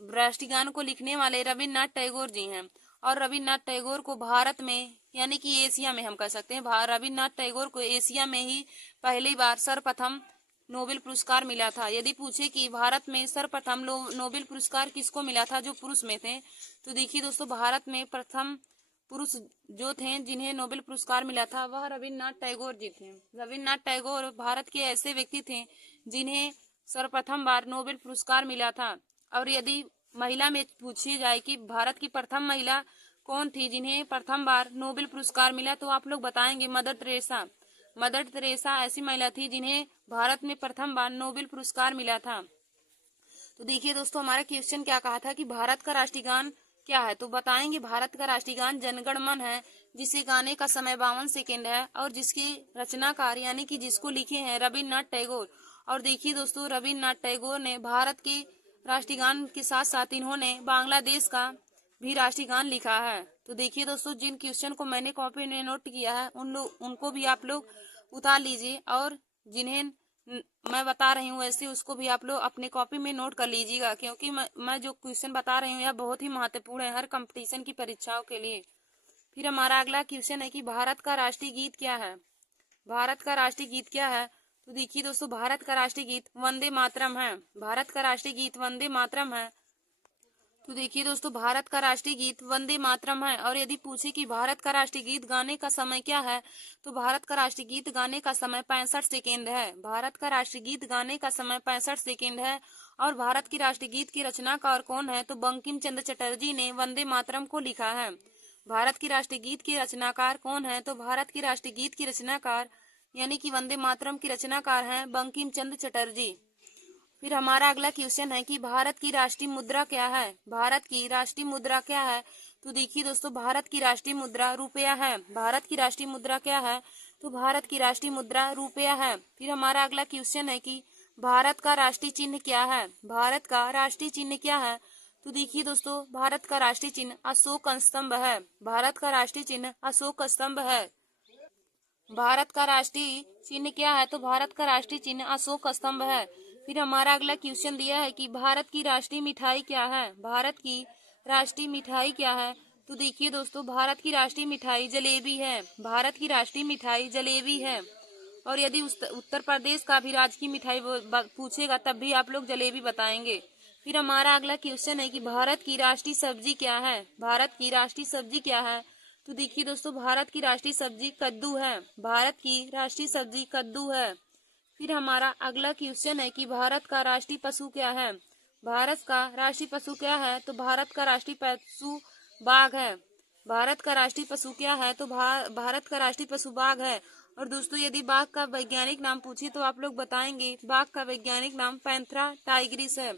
राष्ट्रीय गान को लिखने वाले रविन्द्रनाथ टैगोर जी हैं। और रविन्द्रनाथ टैगोर को भारत में यानी कि एशिया में हम कह सकते हैं रविन्द्रनाथ टैगोर को एशिया में ही पहली बार सर्वप्रथम नोबेल पुरस्कार मिला था। यदि पूछे कि भारत में सर्वप्रथम नोबेल पुरस्कार किसको मिला था जो पुरुष में थे। तो देखिए दोस्तों भारत में प्रथम पुरुष जो थे जिन्हें नोबेल पुरस्कार मिला था वह रविन्द्रनाथ टैगोर जी थे। रविन्द्रनाथ टैगोर भारत के ऐसे व्यक्ति थे जिन्हें सर्वप्रथम बार नोबेल पुरस्कार मिला था। और यदि महिला में पूछी जाए कि भारत की प्रथम महिला कौन थी जिन्हें प्रथम बार नोबेल पुरस्कार मिला तो आप लोग बताएंगे मदर टेरेसा। मदर टेरेसा ऐसी महिला थी जिन्हें भारत में प्रथम बार नोबेल पुरस्कार मिला था। तो देखिए दोस्तों हमारा क्वेश्चन क्या कहा था कि भारत का राष्ट्रीय गान क्या है। तो बताएंगे भारत का राष्ट्रीय गान जनगण मन है जिसे गाने का समय 52 सेकेंड है। और जिसके रचनाकार यानी कि जिसको लिखे हैं रविन्द्रनाथ टैगोर। और देखिए दोस्तों रविन्द्रनाथ टैगोर ने भारत के राष्ट्रीय गान के साथ साथ इन्होंने बांग्लादेश का भी राष्ट्रीय गान लिखा है। तो देखिए दोस्तों जिन क्वेश्चन को मैंने कॉपी में नोट किया है उनको भी आप लोग उतार लीजिए। और जिन्हें मैं बता रही हूँ ऐसे उसको भी आप लोग अपने कॉपी में नोट कर लीजिएगा। क्योंकि मैं जो क्वेश्चन बता रही हूँ यह बहुत ही महत्वपूर्ण है हर कंपटीशन की परीक्षाओं के लिए। फिर हमारा अगला क्वेश्चन है कि भारत का राष्ट्रीय गीत क्या है। भारत का राष्ट्रीय गीत क्या है। तो देखिए दोस्तों भारत का राष्ट्रीय गीत वंदे मातरम है। भारत का राष्ट्रीय गीत वंदे मातरम है। तो देखिए दोस्तों, भारत का राष्ट्रीय गीत वंदे मातरम है। और यदि पूछे कि भारत का राष्ट्रीय गीत गाने का समय क्या है, तो भारत का राष्ट्रीय गीत गाने का समय 65 सेकेंड है। भारत का राष्ट्रीय गीत गाने का समय 65 सेकेंड है। और भारत की राष्ट्रीय गीत की रचनाकार कौन है, तो बंकिम चंद्र चटर्जी ने वंदे मातरम को लिखा है। भारत की राष्ट्रीय गीत की रचनाकार कौन है, तो भारत की राष्ट्रीय गीत की रचनाकार यानी कि वंदे मातरम की रचनाकार हैं बंकिम चंद्र चटर्जी। फिर हमारा अगला क्वेश्चन है कि भारत की राष्ट्रीय मुद्रा क्या है। भारत की राष्ट्रीय मुद्रा क्या है, तो देखिए दोस्तों, भारत की राष्ट्रीय मुद्रा रुपया है। भारत की राष्ट्रीय मुद्रा क्या है, तो भारत की राष्ट्रीय मुद्रा रुपया है। फिर हमारा अगला क्वेश्चन है कि भारत का राष्ट्रीय चिन्ह क्या है। भारत का राष्ट्रीय चिन्ह क्या है, तो देखिए दोस्तों, भारत का राष्ट्रीय चिन्ह अशोक स्तंभ है। भारत का राष्ट्रीय चिन्ह अशोक स्तंभ है। भारत का राष्ट्रीय चिन्ह क्या है, तो भारत का राष्ट्रीय चिन्ह अशोक स्तंभ है। फिर हमारा अगला क्वेश्चन दिया है कि भारत की राष्ट्रीय मिठाई क्या है। भारत की राष्ट्रीय मिठाई क्या है, तो देखिए दोस्तों, भारत की राष्ट्रीय मिठाई जलेबी है। भारत की राष्ट्रीय मिठाई जलेबी है। और यदि उत्तर प्रदेश का भी राज्य की मिठाई पूछेगा तब भी आप लोग जलेबी बताएंगे। फिर हमारा अगला क्वेश्चन है कि भारत की राष्ट्रीय सब्जी क्या है। भारत की राष्ट्रीय सब्जी क्या है, तो देखिए दोस्तों, भारत की राष्ट्रीय सब्जी कद्दू है। भारत की राष्ट्रीय सब्जी कद्दू है। फिर हमारा अगला क्वेश्चन है कि भारत का राष्ट्रीय पशु क्या है। भारत का राष्ट्रीय पशु क्या है, तो भारत का राष्ट्रीय पशु बाघ है। भारत का राष्ट्रीय पशु क्या है, तो भारत का राष्ट्रीय पशु बाघ है। और दोस्तों, यदि बाघ का वैज्ञानिक नाम पूछे तो आप लोग बताएंगे बाघ का वैज्ञानिक नाम पैंथरा टाइग्रिस है।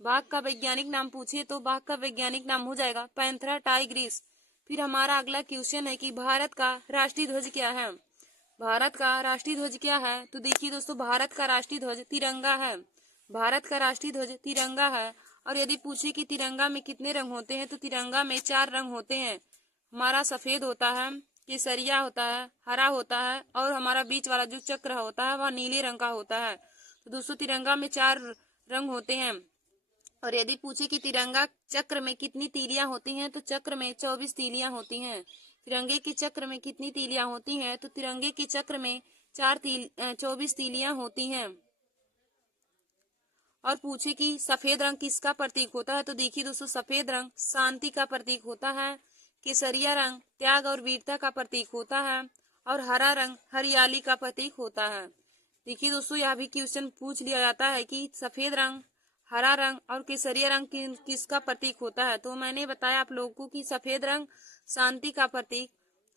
बाघ का वैज्ञानिक नाम पूछे तो बाघ का वैज्ञानिक नाम हो जाएगा पैंथरा टाइग्रिस। फिर हमारा अगला क्वेश्चन है कि भारत का राष्ट्रीय ध्वज क्या है। भारत का राष्ट्रीय ध्वज क्या है, तो देखिए दोस्तों, भारत का राष्ट्रीय ध्वज तिरंगा है। भारत का राष्ट्रीय ध्वज तिरंगा है। और यदि पूछे कि तिरंगा में कितने रंग होते हैं, तो तिरंगा में 4 रंग होते हैं। हमारा सफेद होता है, केसरिया होता है, हरा होता है, और हमारा बीच वाला जो चक्र होता है वह नीले रंग का होता है। तो दोस्तों, तिरंगा में 4 रंग होते हैं। और यदि पूछे कि तिरंगा चक्र में कितनी तीलियां होती हैं, तो चक्र में 24 तीलियां होती हैं। तिरंगे के चक्र में कितनी तीलियां होती हैं, तो तिरंगे के चक्र में 24 तीलियां होती हैं। और पूछे कि सफेद रंग किसका प्रतीक होता है, तो देखिए दोस्तों, सफेद रंग शांति का प्रतीक होता है। केसरिया रंग त्याग और वीरता का प्रतीक होता है। और हरा रंग हरियाली का प्रतीक होता है। देखिए दोस्तों, यह भी क्वेश्चन पूछ लिया जाता है कि सफेद रंग, हरा रंग और केसरिया रंग किसका प्रतीक होता है। तो मैंने बताया आप लोगों को कि सफेद रंग शांति का प्रतीक,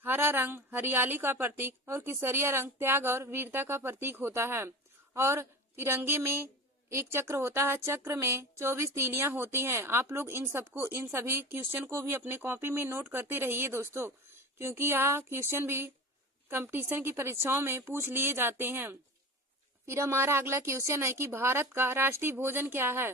हरा रंग हरियाली का प्रतीक और केसरिया रंग त्याग और वीरता का प्रतीक होता है। और तिरंगे में एक चक्र होता है, चक्र में 24 तीलियां होती हैं। आप लोग इन सभी क्वेश्चन को भी अपने कॉपी में नोट करते रहिए दोस्तों, क्योंकि यह क्वेश्चन भी कंपटीशन की परीक्षाओं में पूछ लिए जाते हैं। फिर हमारा अगला क्वेश्चन है कि भारत का राष्ट्रीय भोजन क्या है।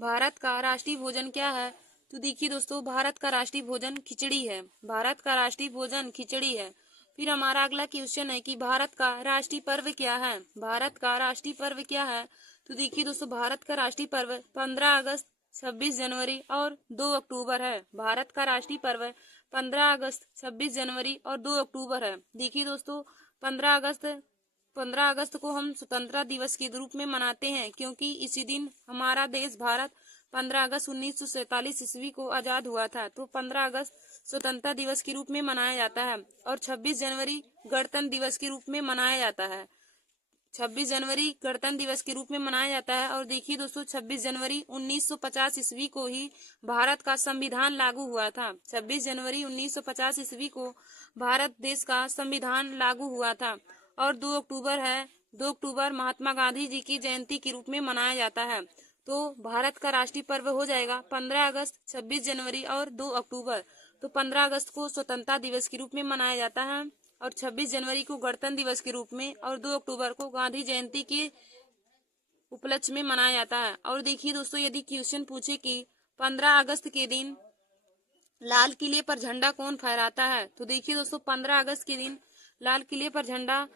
भारत का राष्ट्रीय भोजन क्या है, तो देखिए दोस्तों, भारत का राष्ट्रीय भोजन खिचड़ी है। भारत का राष्ट्रीय भोजन खिचड़ी है। फिर हमारा अगला क्वेश्चन है कि भारत का राष्ट्रीय पर्व क्या है। भारत का राष्ट्रीय पर्व क्या है, तो देखिए दोस्तों, भारत का राष्ट्रीय पर्व 15 अगस्त, 26 जनवरी और 2 अक्टूबर है। भारत का राष्ट्रीय पर्व 15 अगस्त, 26 जनवरी और 2 अक्टूबर है। देखिए दोस्तों, 15 अगस्त को हम स्वतंत्रता दिवस के रूप में मनाते हैं, क्योंकि इसी दिन हमारा देश भारत 15 अगस्त 1947 ईस्वी को आजाद हुआ था। तो 15 अगस्त स्वतंत्रता दिवस के रूप में मनाया जाता है। और 26 जनवरी गणतंत्र दिवस के रूप में मनाया जाता है। 26 जनवरी गणतंत्र दिवस के रूप में मनाया जाता है। और देखिए दोस्तों, 26 जनवरी 1950 ईस्वी को ही भारत का संविधान लागू हुआ था। 26 जनवरी 1950 ईस्वी को भारत देश का संविधान लागू हुआ था। और 2 अक्टूबर है, 2 अक्टूबर महात्मा गांधी जी की जयंती के रूप में मनाया जाता है। तो भारत का राष्ट्रीय पर्व हो जाएगा 15 अगस्त, 26 जनवरी और 2 अक्टूबर। तो 15 अगस्त को स्वतंत्रता दिवस के रूप में मनाया जाता है, और 26 जनवरी को गणतंत्र दिवस के रूप में, और 2 अक्टूबर को गांधी जयंती के उपलक्ष्य में मनाया जाता है। और देखिए दोस्तों, यदि क्वेश्चन पूछे कि 15 अगस्त के दिन लाल किले पर झंडा कौन फहराता है, तो देखिए दोस्तों, 15 अगस्त के दिन लाल किले पर झंडा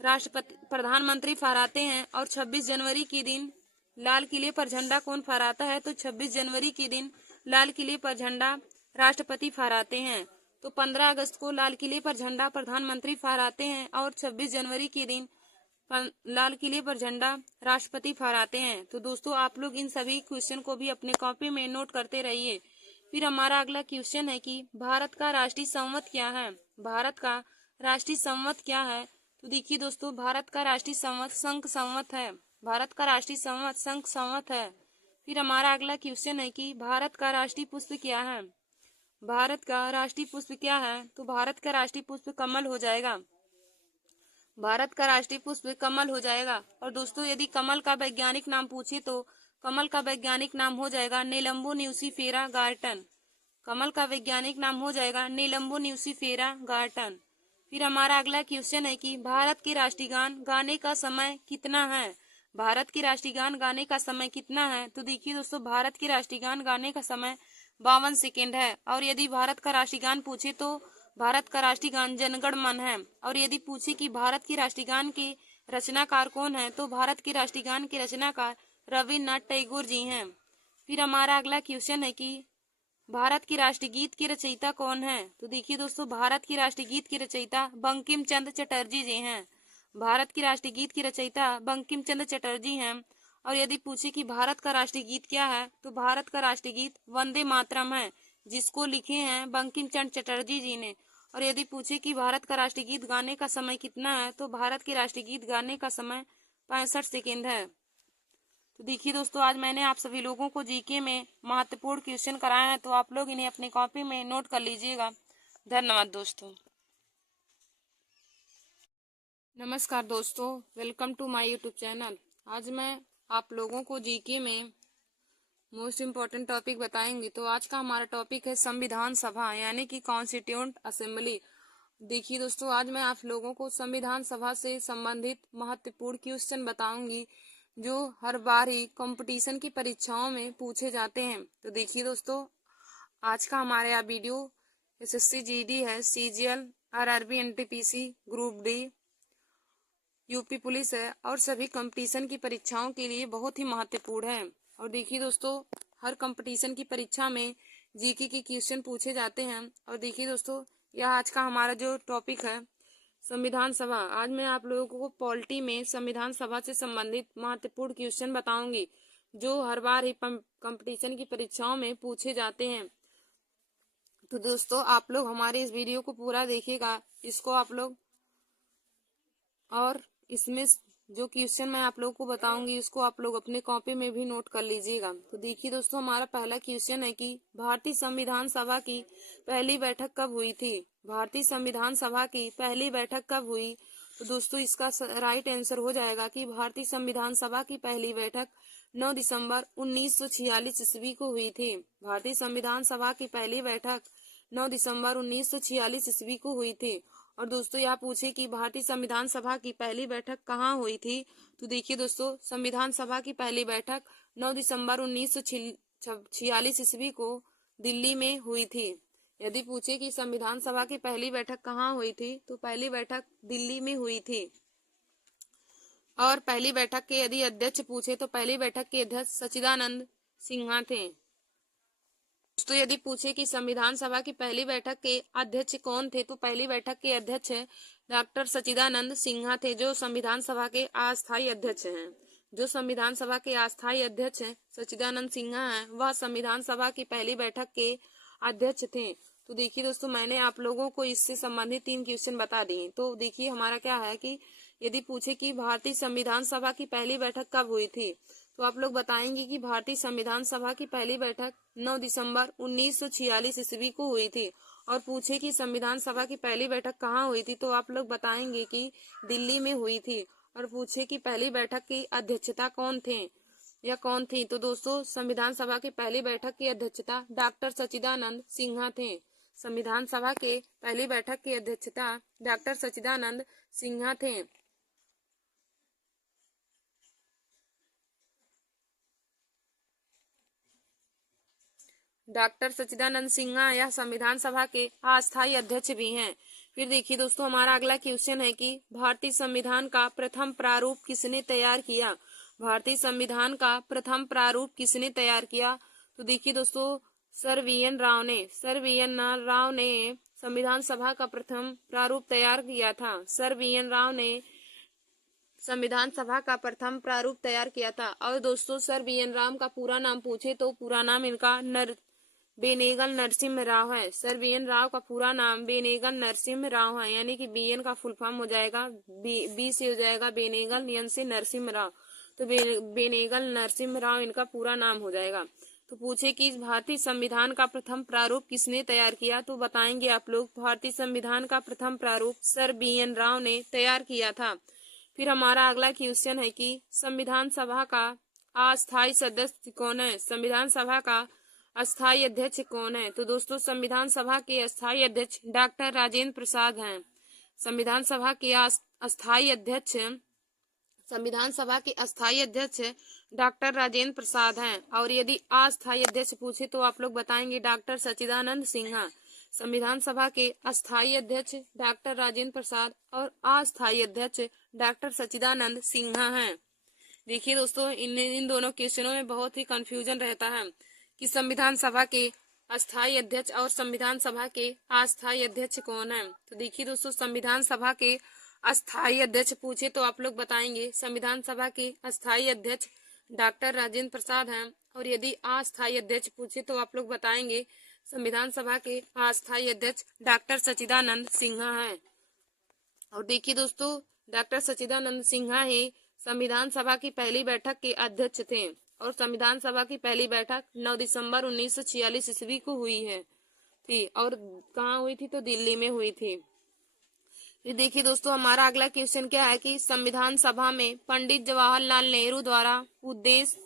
राष्ट्रपति प्रधानमंत्री फहराते हैं। और 26 जनवरी के दिन लाल किले पर झंडा कौन फहराता है, तो 26 जनवरी के दिन लाल किले पर झंडा राष्ट्रपति फहराते हैं। तो 15 अगस्त को लाल किले पर झंडा प्रधानमंत्री फहराते हैं, और 26 जनवरी के दिन लाल किले पर झंडा राष्ट्रपति फहराते हैं। तो दोस्तों, आप लोग इन सभी क्वेश्चन को भी अपने कॉपी में नोट करते रहिए, फिर हमारा अगला क्वेश्चन है कि भारत का राष्ट्रीय संवत क्या है। भारत का राष्ट्रीय संवत क्या है। तो देखिए दोस्तों, भारत का राष्ट्रीय संवत शंख संवत है। भारत का राष्ट्रीय संवत शंख संवत है। फिर हमारा अगला क्वेश्चन है कि भारत का राष्ट्रीय पुष्प क्या है। भारत का राष्ट्रीय पुष्प क्या है। तो भारत का राष्ट्रीय पुष्प कमल हो जाएगा। भारत का राष्ट्रीय पुष्प कमल हो जाएगा। और दोस्तों, यदि कमल का वैज्ञानिक नाम पूछे तो कमल का वैज्ञानिक नाम हो जाएगा नेलम्बो न्यूसीफेरा गार्टन। कमल का वैज्ञानिक नाम हो जाएगा नेलम्बो न्यूसीफेरा गार्टन। फिर हमारा अगला क्वेश्चन है कि भारत के राष्ट्रीय गान गाने का समय कितना है। भारत के राष्ट्रीय गान गाने का समय कितना है। तो देखिए दोस्तों, भारत के राष्ट्रीय गान गाने का समय 52 सेकेंड है। और यदि भारत का राष्ट्रीय गान पूछे तो भारत का राष्ट्रीय गान जनगण मन है। और यदि पूछे कि भारत के राष्ट्रीय गान के रचनाकार कौन है, तो भारत के राष्ट्रीय गान के रचनाकार रविन्द्रनाथ टैगोर जी हैं। फिर हमारा अगला क्वेश्चन है कि भारत के राष्ट्रीय गीत के रचयिता कौन है। तो देखिए दोस्तों, भारत के राष्ट्रीय गीत के रचयिता बंकिम चंद्र चटर्जी जी हैं। भारत के राष्ट्रीय गीत की रचयिता बंकिम चंद्र चटर्जी हैं। और यदि पूछे कि भारत का राष्ट्रीय गीत क्या है, तो भारत का राष्ट्रीय गीत वंदे मातरम है, जिसको लिखे हैं बंकिम चंद्र चटर्जी जी ने। और यदि पूछे कि भारत का राष्ट्रीय गीत गाने का समय कितना है, तो भारत के राष्ट्रीय गीत गाने का समय 65 सेकेंड है। तो देखिए दोस्तों, आज मैंने आप सभी लोगों को जीके में महत्वपूर्ण क्वेश्चन कराए हैं, तो आप लोग इन्हें अपनी कॉपी में नोट कर लीजिएगा। धन्यवाद दोस्तों। नमस्कार दोस्तों, welcome to my YouTube channel. आज मैं आप लोगों को जीके में मोस्ट इम्पोर्टेंट टॉपिक बताएंगे। तो आज का हमारा टॉपिक है संविधान सभा, यानी कि कॉन्स्टिट्यूएंट असेंबली। देखिए दोस्तों, आज मैं आप लोगों को संविधान सभा से संबंधित महत्वपूर्ण क्वेश्चन बताऊंगी, जो हर बार ही कंपटीशन की परीक्षाओं में पूछे जाते हैं। तो देखिए दोस्तों, आज का हमारा यह वीडियो एसएससी जीडी है, CGL, RRB, NTPC, group D, UP police है और सभी कंपटीशन की परीक्षाओं के लिए बहुत ही महत्वपूर्ण है। और देखिए दोस्तों, हर कंपटीशन की परीक्षा में जीके के क्वेश्चन पूछे जाते हैं। और देखिए दोस्तों, यह आज का हमारा जो टॉपिक है संविधान सभा। आज मैं आप लोगों को पॉलिटी में संविधान सभा से संबंधित महत्वपूर्ण क्वेश्चन बताऊंगी, जो हर बार ही कंपटीशन की परीक्षाओं में पूछे जाते हैं। तो दोस्तों, आप लोग हमारे इस वीडियो को पूरा देखिएगा, इसको आप लोग, और इसमें जो क्वेश्चन मैं आप लोगों को बताऊंगी उसको आप लोग अपने कॉपी में भी नोट कर लीजिएगा। तो देखिए दोस्तों, हमारा पहला क्वेश्चन है कि भारतीय संविधान सभा की पहली बैठक कब हुई थी। भारतीय संविधान सभा की पहली बैठक कब हुई। तो दोस्तों, इसका राइट आंसर हो जाएगा कि भारतीय संविधान सभा की पहली बैठक 9 दिसंबर 1946 ईस्वी को हुई थी। भारतीय संविधान सभा की पहली बैठक 9 दिसंबर 1946 ईस्वी को हुई थी। और दोस्तों, यह पूछे कि भारतीय संविधान सभा की पहली बैठक कहाँ हुई थी। तो देखिए दोस्तों, संविधान सभा की पहली बैठक 9 दिसंबर 1946 ईस्वी को दिल्ली में हुई थी। यदि पूछे कि संविधान सभा की पहली बैठक कहाँ हुई थी, तो पहली बैठक दिल्ली में हुई थी। और पहली बैठक के यदि अध्यक्ष पूछे तो पहली बैठक के अध्यक्ष सच्चिदानंद सिन्हा थे। दोस्तों, यदि पूछे कि संविधान सभा की पहली बैठक के अध्यक्ष कौन थे, तो पहली बैठक के अध्यक्ष डॉक्टर सच्चिदानंद सिन्हा थे, जो संविधान सभा के अस्थायी अध्यक्ष हैं। जो संविधान सभा के अस्थायी अध्यक्ष सच्चिदानंद सिन्हा हैं, वह संविधान सभा की पहली बैठक के अध्यक्ष थे। तो देखिए दोस्तों, मैंने आप लोगों को इससे संबंधित 3 क्वेश्चन बता दिए। तो देखिए हमारा क्या है कि यदि पूछे कि भारतीय संविधान सभा की पहली बैठक कब हुई थी, तो आप लोग बताएंगे कि भारतीय संविधान सभा की पहली बैठक 9 दिसंबर 1946 ईस्वी को हुई थी। और पूछे कि संविधान सभा की पहली बैठक कहाँ हुई थी, तो आप लोग बताएंगे कि दिल्ली में हुई थी। और पूछे कि पहली बैठक की अध्यक्षता कौन थे या कौन थी, तो दोस्तों, संविधान सभा की पहली बैठक की अध्यक्षता डॉक्टर सच्चिदानंद सिन्हा थे। संविधान सभा के पहली बैठक की अध्यक्षता डॉक्टर सच्चिदानंद सिन्हा थे। डॉक्टर सच्चिदानंद सिन्हा यह संविधान सभा के अस्थायी अध्यक्ष भी हैं। फिर देखिए दोस्तों, हमारा अगला क्वेश्चन है कि भारतीय संविधान का प्रथम प्रारूप किसने तैयार किया। भारतीय संविधान का प्रथम प्रारूप किसने तैयार किया। तो देखिए दोस्तों, सर वी.एन. राव ने संविधान सभा का प्रथम प्रारूप तैयार किया था। Sir VN. राव ने संविधान सभा का प्रथम प्रारूप तैयार किया था। और दोस्तों, सर वी.एन. राव का पूरा नाम पूछे तो पूरा नाम इनका बेनेगल नरसिम्हा राव है। सर BN राव का पूरा नाम बेनेगल नरसिम्हा राव है, यानी कि BN का फुल फॉर्म हो जाएगा बी से हो जाएगा बेनेगल, N से नरसिम्हा राव, तो बेनेगल नरसिम्हा राव इनका पूरा नाम हो जाएगा। तो पूछे कि इस भारतीय संविधान का प्रथम प्रारूप किसने तैयार किया, तो बताएंगे आप लोग भारतीय संविधान का प्रथम प्रारूप सर BN राव ने तैयार किया था। फिर हमारा अगला क्वेश्चन है कि संविधान सभा का अस्थायी सदस्य कौन है। संविधान सभा का अस्थायी अध्यक्ष कौन है, तो दोस्तों संविधान सभा के अस्थायी अध्यक्ष डॉक्टर राजेंद्र प्रसाद हैं। संविधान सभा के अस्थायी अध्यक्ष डॉक्टर राजेंद्र प्रसाद हैं। और यदि अस्थायी अध्यक्ष पूछे तो आप लोग बताएंगे डॉक्टर सच्चिदानंद सिन्हा। संविधान सभा के अस्थायी अध्यक्ष डॉक्टर राजेंद्र प्रसाद और अस्थायी अध्यक्ष डॉक्टर सच्चिदानंद सिन्हा हैं। देखिए दोस्तों, इन दोनों क्वेश्चनों में बहुत ही कंफ्यूजन रहता है कि संविधान सभा के अस्थायी अध्यक्ष और संविधान सभा के अस्थायी अध्यक्ष कौन है। तो देखिए दोस्तों, संविधान सभा के अस्थायी अध्यक्ष पूछे तो आप लोग बताएंगे संविधान सभा के अस्थायी अध्यक्ष डॉक्टर राजेंद्र प्रसाद हैं। और यदि अस्थायी अध्यक्ष पूछे तो आप लोग बताएंगे संविधान सभा के अस्थायी अध्यक्ष डॉक्टर सच्चिदानंद सिन्हा हैं। और देखिए दोस्तों, डॉक्टर सच्चिदानंद सिन्हा ही संविधान सभा की पहली बैठक के अध्यक्ष थे। और संविधान सभा की पहली बैठक 9 दिसंबर 1946 ईस्वी को हुई है थी। और कहाँ हुई थी, तो दिल्ली में हुई थी। फिर देखिए दोस्तों, हमारा अगला क्वेश्चन क्या है कि संविधान सभा में पंडित जवाहरलाल नेहरू द्वारा उद्देश्य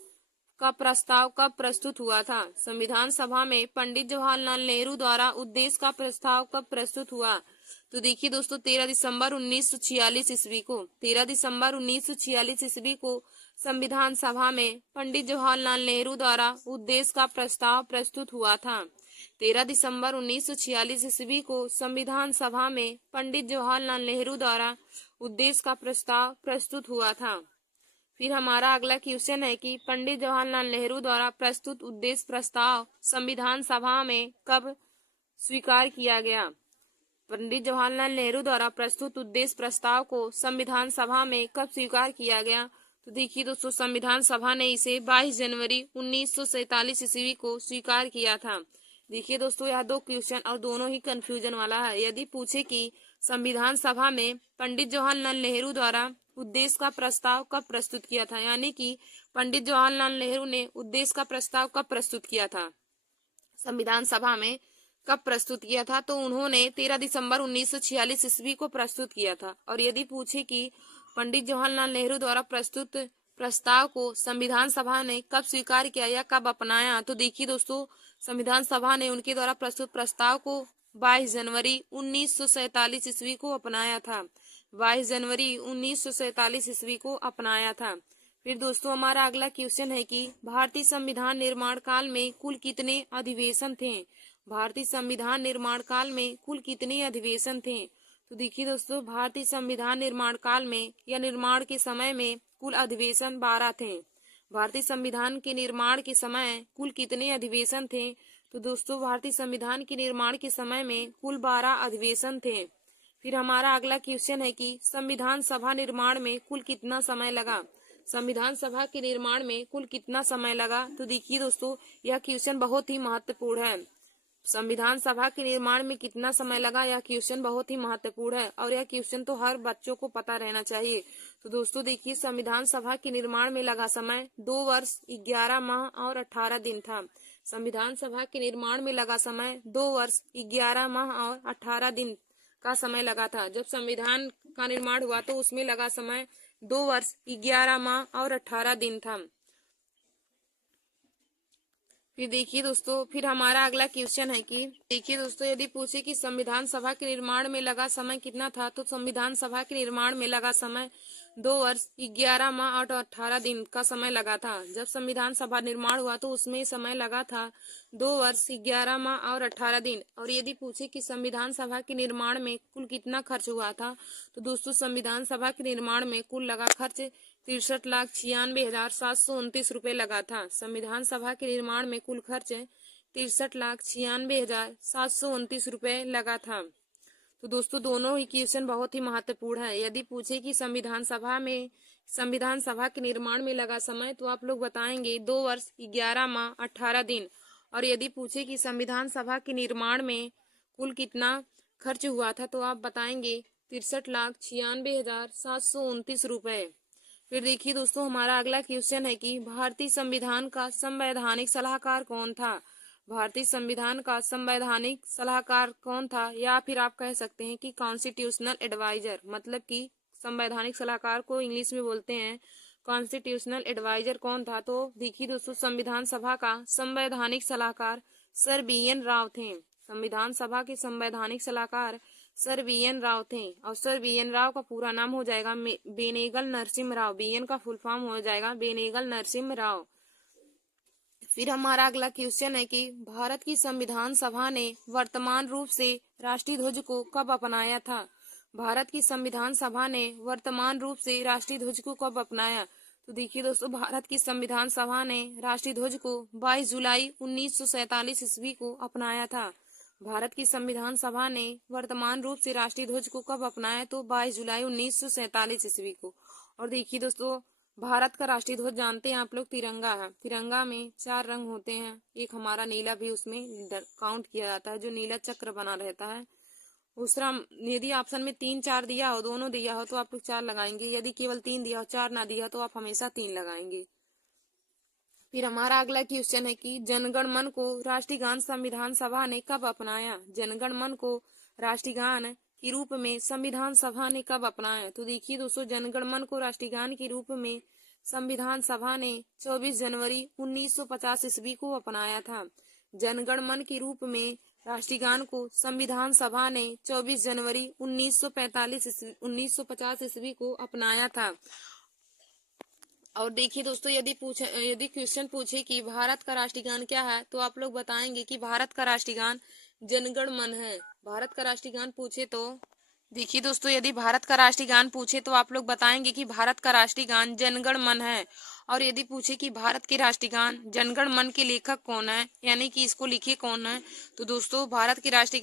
का प्रस्ताव कब प्रस्तुत हुआ था। संविधान सभा में पंडित जवाहरलाल नेहरू द्वारा उद्देश्य का प्रस्ताव कब प्रस्तुत हुआ, तो देखिए दोस्तों 13 दिसंबर 1946 ईस्वी को 13 दिसंबर 1946 ईस्वी को संविधान सभा में पंडित जवाहरलाल नेहरू द्वारा उद्देश्य का प्रस्ताव प्रस्तुत हुआ था। 13 दिसंबर 1946 ईस्वी को संविधान सभा में पंडित जवाहरलाल नेहरू द्वारा उद्देश्य का प्रस्ताव प्रस्तुत हुआ था। फिर हमारा अगला क्वेश्चन है कि पंडित जवाहरलाल नेहरू द्वारा प्रस्तुत उद्देश्य प्रस्ताव संविधान सभा में कब स्वीकार किया गया। पंडित जवाहरलाल नेहरू द्वारा प्रस्तुत उद्देश्य प्रस्ताव को संविधान सभा में कब स्वीकार किया गया, तो देखिए दोस्तों संविधान सभा ने इसे 22 जनवरी 1947 ईस्वी को स्वीकार किया था। देखिए दोस्तों, यह दो क्वेश्चन और दोनों ही कंफ्यूजन वाला है। यदि पूछे कि संविधान सभा में पंडित जवाहरलाल नेहरू द्वारा उद्देश्य का प्रस्ताव कब प्रस्तुत किया था, यानी कि पंडित जवाहरलाल नेहरू ने उद्देश्य का प्रस्ताव कब प्रस्तुत किया था, संविधान सभा में कब प्रस्तुत किया था, तो उन्होंने 13 दिसंबर 1946 ईस्वी को प्रस्तुत किया था। और यदि पूछे कि पंडित जवाहरलाल नेहरू द्वारा प्रस्तुत प्रस्ताव को संविधान सभा ने कब स्वीकार किया या कब अपनाया, तो देखिए दोस्तों संविधान सभा ने उनके द्वारा प्रस्तुत प्रस्ताव को 22 जनवरी 1947 ईस्वी को अपनाया था। 22 जनवरी 1947 ईस्वी को अपनाया था। फिर दोस्तों हमारा अगला क्वेश्चन है कि भारतीय संविधान निर्माण काल में कुल कितने अधिवेशन थे। भारतीय संविधान निर्माण काल में कुल कितने अधिवेशन थे, तो देखिए दोस्तों भारतीय संविधान निर्माण काल में या निर्माण के समय में कुल अधिवेशन 12 थे। भारतीय संविधान के निर्माण के समय कुल कितने अधिवेशन थे, तो दोस्तों भारतीय संविधान के निर्माण के समय में कुल 12 अधिवेशन थे। फिर हमारा अगला क्वेश्चन है कि संविधान सभा निर्माण में कुल कितना समय लगा। संविधान सभा के निर्माण में कुल कितना समय लगा, तो देखिए दोस्तों यह क्वेश्चन बहुत ही महत्वपूर्ण है। संविधान सभा के निर्माण में कितना समय लगा, यह क्वेश्चन बहुत ही महत्वपूर्ण है और यह क्वेश्चन तो हर बच्चों को पता रहना चाहिए। तो दोस्तों देखिए संविधान सभा के निर्माण में लगा समय 2 वर्ष 11 माह और 18 दिन था। संविधान सभा के निर्माण में लगा समय 2 वर्ष 11 माह और 18 दिन का समय लगा था। जब संविधान का निर्माण हुआ तो उसमें लगा समय 2 वर्ष 11 माह और 18 दिन था। फिर देखिए दोस्तों, फिर हमारा अगला क्वेश्चन है कि देखिए दोस्तों यदि पूछे कि संविधान सभा के निर्माण में लगा समय कितना था, तो संविधान सभा के निर्माण में लगा समय 2 वर्ष 11 माह और 18 दिन का समय लगा था। जब संविधान सभा निर्माण हुआ तो उसमें समय लगा था 2 वर्ष 11 माह और 18 दिन। और यदि पूछे कि संविधान सभा के निर्माण में कुल कितना खर्च हुआ था, तो दोस्तों संविधान सभा के निर्माण में कुल लगा खर्च 63,96,729 रुपए लगा था। संविधान सभा के निर्माण में कुल खर्च 63,96,729 रुपए लगा था। तो दोस्तों दोनों ही क्वेश्चन बहुत ही महत्वपूर्ण है। यदि पूछे कि संविधान सभा के निर्माण में लगा समय, तो आप लोग बताएंगे 2 वर्ष 11 माह 18 दिन। और यदि पूछे कि संविधान सभा के निर्माण में कुल कितना खर्च हुआ था, तो आप बताएंगे 63,96,729 रुपए। फिर देखिए दोस्तों, हमारा अगला क्वेश्चन है कि भारतीय संविधान का संवैधानिक सलाहकार कौन था। भारतीय संविधान का संवैधानिक सलाहकार कौन था, या फिर आप कह सकते हैं कि कॉन्स्टिट्यूशनल एडवाइजर, मतलब कि संवैधानिक सलाहकार को इंग्लिश में बोलते हैं कॉन्स्टिट्यूशनल एडवाइजर कौन था। तो देखिए दोस्तों, संविधान सभा का संवैधानिक सलाहकार सर BN राव थे। संविधान सभा के संवैधानिक सलाहकार सर BN राव थे, और सर BN राव का पूरा नाम हो जाएगा बेनेगल नरसिम्हा राव। BN का फुल फॉर्म हो जाएगा बेनेगल नरसिम्हा राव। फिर हमारा अगला क्वेश्चन है कि भारत की संविधान सभा ने वर्तमान रूप से राष्ट्रीय ध्वज को कब अपनाया था। भारत की संविधान सभा ने वर्तमान रूप से राष्ट्रीय ध्वज को कब अपनाया। तो देखिए दोस्तों, भारत की संविधान सभा ने राष्ट्रीय ध्वज को 22 जुलाई 1947 ईस्वी को अपनाया था। भारत की संविधान सभा ने वर्तमान रूप से राष्ट्रीय ध्वज को कब अपनाया, तो 22 जुलाई 1947 ईस्वी को। और देखिए दोस्तों, भारत का राष्ट्रीय ध्वज जानते हैं आप लोग, तिरंगा है। तिरंगा में 4 रंग होते हैं, एक हमारा नीला भी उसमें काउंट किया जाता है, जो नीला चक्र बना रहता है। दूसरा, यदि ऑप्शन में 3 4 दिया हो, दोनों दिया हो, तो आप लोग 4 लगाएंगे। यदि केवल 3 दिया हो, 4 ना दिया हो, तो आप हमेशा 3 लगाएंगे। फिर हमारा अगला क्वेश्चन है कि जनगण मन को राष्ट्रीय गान संविधान सभा ने कब अपनाया। जनगण मन को राष्ट्रीय गान के रूप में संविधान सभा ने कब अपनाया। तो देखिए दोस्तों, जनगण मन को राष्ट्रीय गान के रूप में संविधान सभा ने 24 जनवरी 1950 ईस्वी को अपनाया था। जनगण मन के रूप में राष्ट्रीय गान को संविधान सभा ने 24 जनवरी 1950 ईस्वी को अपनाया था। और देखिए दोस्तों, यदि क्वेश्चन पूछे कि भारत का राष्ट्रीय गान क्या है, तो आप लोग बताएंगे कि भारत का राष्ट्रीय गान जनगण मन है। भारत का राष्ट्रीय गान पूछे तो देखिए दोस्तों, यदि भारत का राष्ट्रीय गान पूछे तो आप लोग बताएंगे कि भारत का राष्ट्रीय गान जनगण मन है। और यदि पूछे कि भारत के राष्ट्रीय गान जनगण मन के लेखक कौन है, यानी कि इसको लिखे कौन है, तो दोस्तों भारत के राष्ट्रीय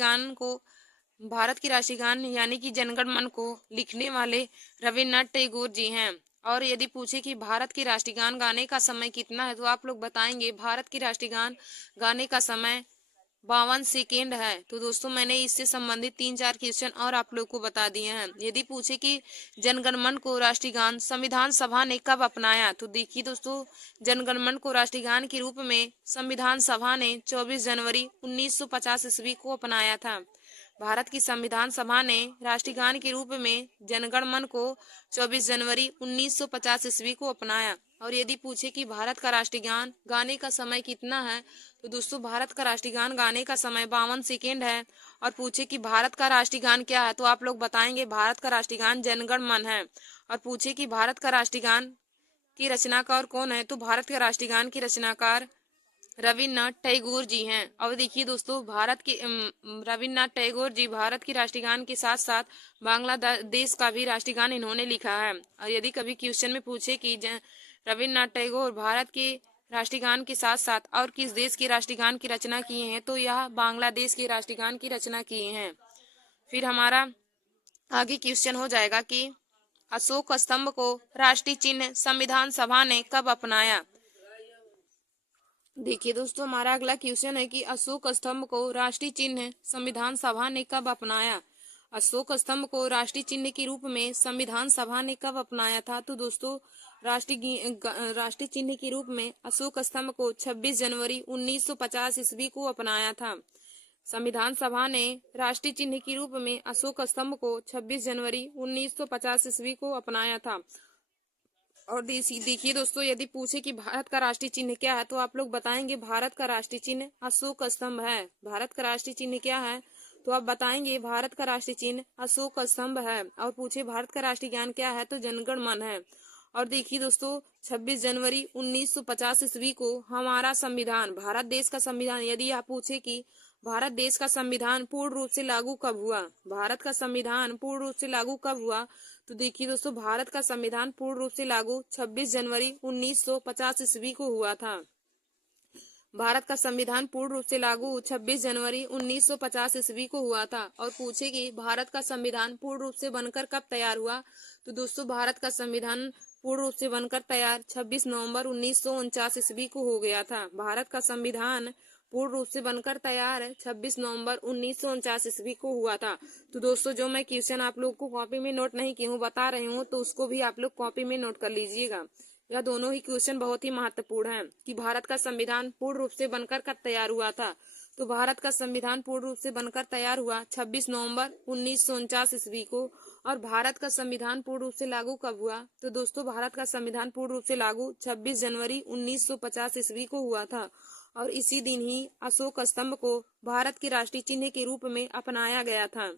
गान यानी कि जनगण मन को लिखने वाले रविन्द्रनाथ टैगोर जी हैं। और यदि पूछे कि भारत की राष्ट्रीय गान गाने का समय कितना है, तो आप लोग बताएंगे भारत की राष्ट्रीय गान गाने का समय 52 सेकेंड है। तो दोस्तों, मैंने इससे संबंधित 3 4 क्वेश्चन और आप लोग को बता दिए हैं। यदि पूछे कि जनगण मन को राष्ट्रीय गान संविधान सभा ने कब अपनाया, तो देखिए दोस्तों, जनगण मन को राष्ट्रीय गान के रूप में संविधान सभा ने 24 जनवरी 1950 ईस्वी को अपनाया था। भारत की संविधान सभा ने राष्ट्रीय गान के रूप में जनगण मन को 24 जनवरी 1950 ईस्वी को अपनाया। और यदि पूछे कि भारत का राष्ट्रीय गान गाने का समय कितना है, तो दोस्तों भारत का राष्ट्रीय गान गाने का समय 52 सेकेंड है। और पूछे कि भारत का राष्ट्रीय गान क्या है, तो आप लोग बताएंगे भारत का राष्ट्रीय गान जनगण मन है। और पूछे कि भारत का राष्ट्रीय गान की रचनाकार कौन है, तो भारत के राष्ट्रीय गान की रचनाकार रविन्द्रनाथ टैगोर जी हैं। और देखिए दोस्तों, रविन्द्रनाथ टैगोर जी भारत की राष्ट्रीय गान के साथ साथ बांग्लादेश का भी राष्ट्रीय गान इन्होंने लिखा है। और यदि कभी क्वेश्चन में पूछे कि रविन्द्रनाथ टैगोर भारत के राष्ट्रीय गान के साथ साथ और किस देश के राष्ट्रीय गान की रचना किए हैं, तो यह बांग्लादेश के राष्ट्रीय गान की रचना किए हैं। फिर हमारा आगे क्वेश्चन हो जाएगा कि अशोक स्तंभ को राष्ट्रीय चिन्ह संविधान सभा ने कब अपनाया। देखिए दोस्तों, हमारा अगला क्वेश्चन है कि अशोक स्तंभ को राष्ट्रीय चिन्ह संविधान सभा ने कब अपनाया। अशोक स्तंभ को राष्ट्रीय चिन्ह के रूप में संविधान सभा ने कब अपनाया था। तो दोस्तों, राष्ट्रीय चिन्ह के रूप में अशोक स्तंभ को 26 जनवरी 1950 ईस्वी को अपनाया था। संविधान सभा ने राष्ट्रीय चिन्ह के रूप में अशोक स्तंभ को 26 जनवरी 1950 ईस्वी को अपनाया था। और देखिए दोस्तों, यदि पूछे कि भारत का राष्ट्रीय चिन्ह क्या है, तो आप लोग बताएंगे भारत का राष्ट्रीय चिन्ह अशोक स्तंभ है। भारत का राष्ट्रीय चिन्ह क्या है, तो आप बताएंगे भारत का राष्ट्रीय चिन्ह अशोक स्तंभ है। और पूछे भारत का राष्ट्रीय गान क्या है, तो जनगण मन है। और देखिए दोस्तों, 26 जनवरी 1950 ईस्वी को हमारा संविधान, भारत देश का संविधान, यदि आप पूछे कि भारत देश का संविधान पूर्ण रूप से लागू कब हुआ, भारत का संविधान पूर्ण रूप से लागू कब हुआ, तो देखिए दोस्तों, भारत का संविधान पूर्ण रूप से लागू 26 जनवरी 1950 ईस्वी को हुआ था। भारत का संविधान पूर्ण रूप से लागू 26 जनवरी 1950 ईस्वी को हुआ था। और पूछे कि भारत का संविधान पूर्ण रूप से बनकर कब तैयार हुआ, तो दोस्तों भारत का संविधान पूर्ण रूप से बनकर तैयार 26 नवंबर 1949 ईस्वी को हो गया था। भारत का संविधान पूर्ण रूप से बनकर तैयार 26 नवंबर 1949 ईस्वी को हुआ था। तो दोस्तों जो मैं क्वेश्चन आप लोग को कॉपी में नोट नहीं की हूँ, बता रही हूँ, तो उसको भी आप लोग कॉपी में नोट कर लीजिएगा। यह दोनों ही क्वेश्चन बहुत ही महत्वपूर्ण है कि भारत का संविधान पूर्ण रूप से बनकर कब तैयार हुआ था। तो भारत का संविधान पूर्ण रूप से बनकर तैयार हुआ 26 नवंबर 1949 ईस्वी को। और भारत का संविधान पूर्ण रूप से लागू कब हुआ? तो दोस्तों भारत का संविधान पूर्ण रूप से लागू 26 जनवरी 1950 ईस्वी को हुआ था। और इसी दिन ही अशोक स्तंभ को भारत के राष्ट्रीय चिन्ह के रूप में अपनाया गया था।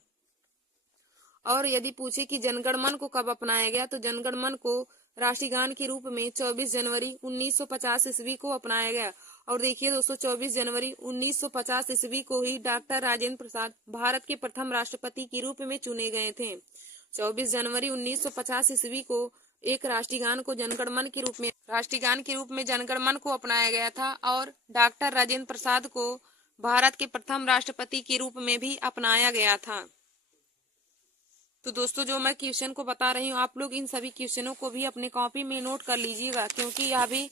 और यदि पूछे कि जनगण मन को कब अपनाया गया, तो जनगण मन को राष्ट्रीय गान के रूप में 24 जनवरी 1950 ईस्वी को अपनाया गया। और देखिए दोस्तों 24 जनवरी 1950 ईस्वी को ही डॉक्टर राजेंद्र प्रसाद भारत के प्रथम राष्ट्रपति के रूप में चुने गए थे। 24 जनवरी 1950 ईस्वी को एक राष्ट्रीय गान को जनगण मन के रूप में जनगण मन को अपनाया गया था। और डॉक्टर राजेंद्र प्रसाद को भारत के प्रथम राष्ट्रपति के रूप में भी अपनाया गया था। तो दोस्तों जो मैं क्वेश्चन को बता रही हूँ, आप लोग इन सभी क्वेश्चनों को भी अपने कॉपी में नोट कर लीजिएगा, क्योंकि यह भी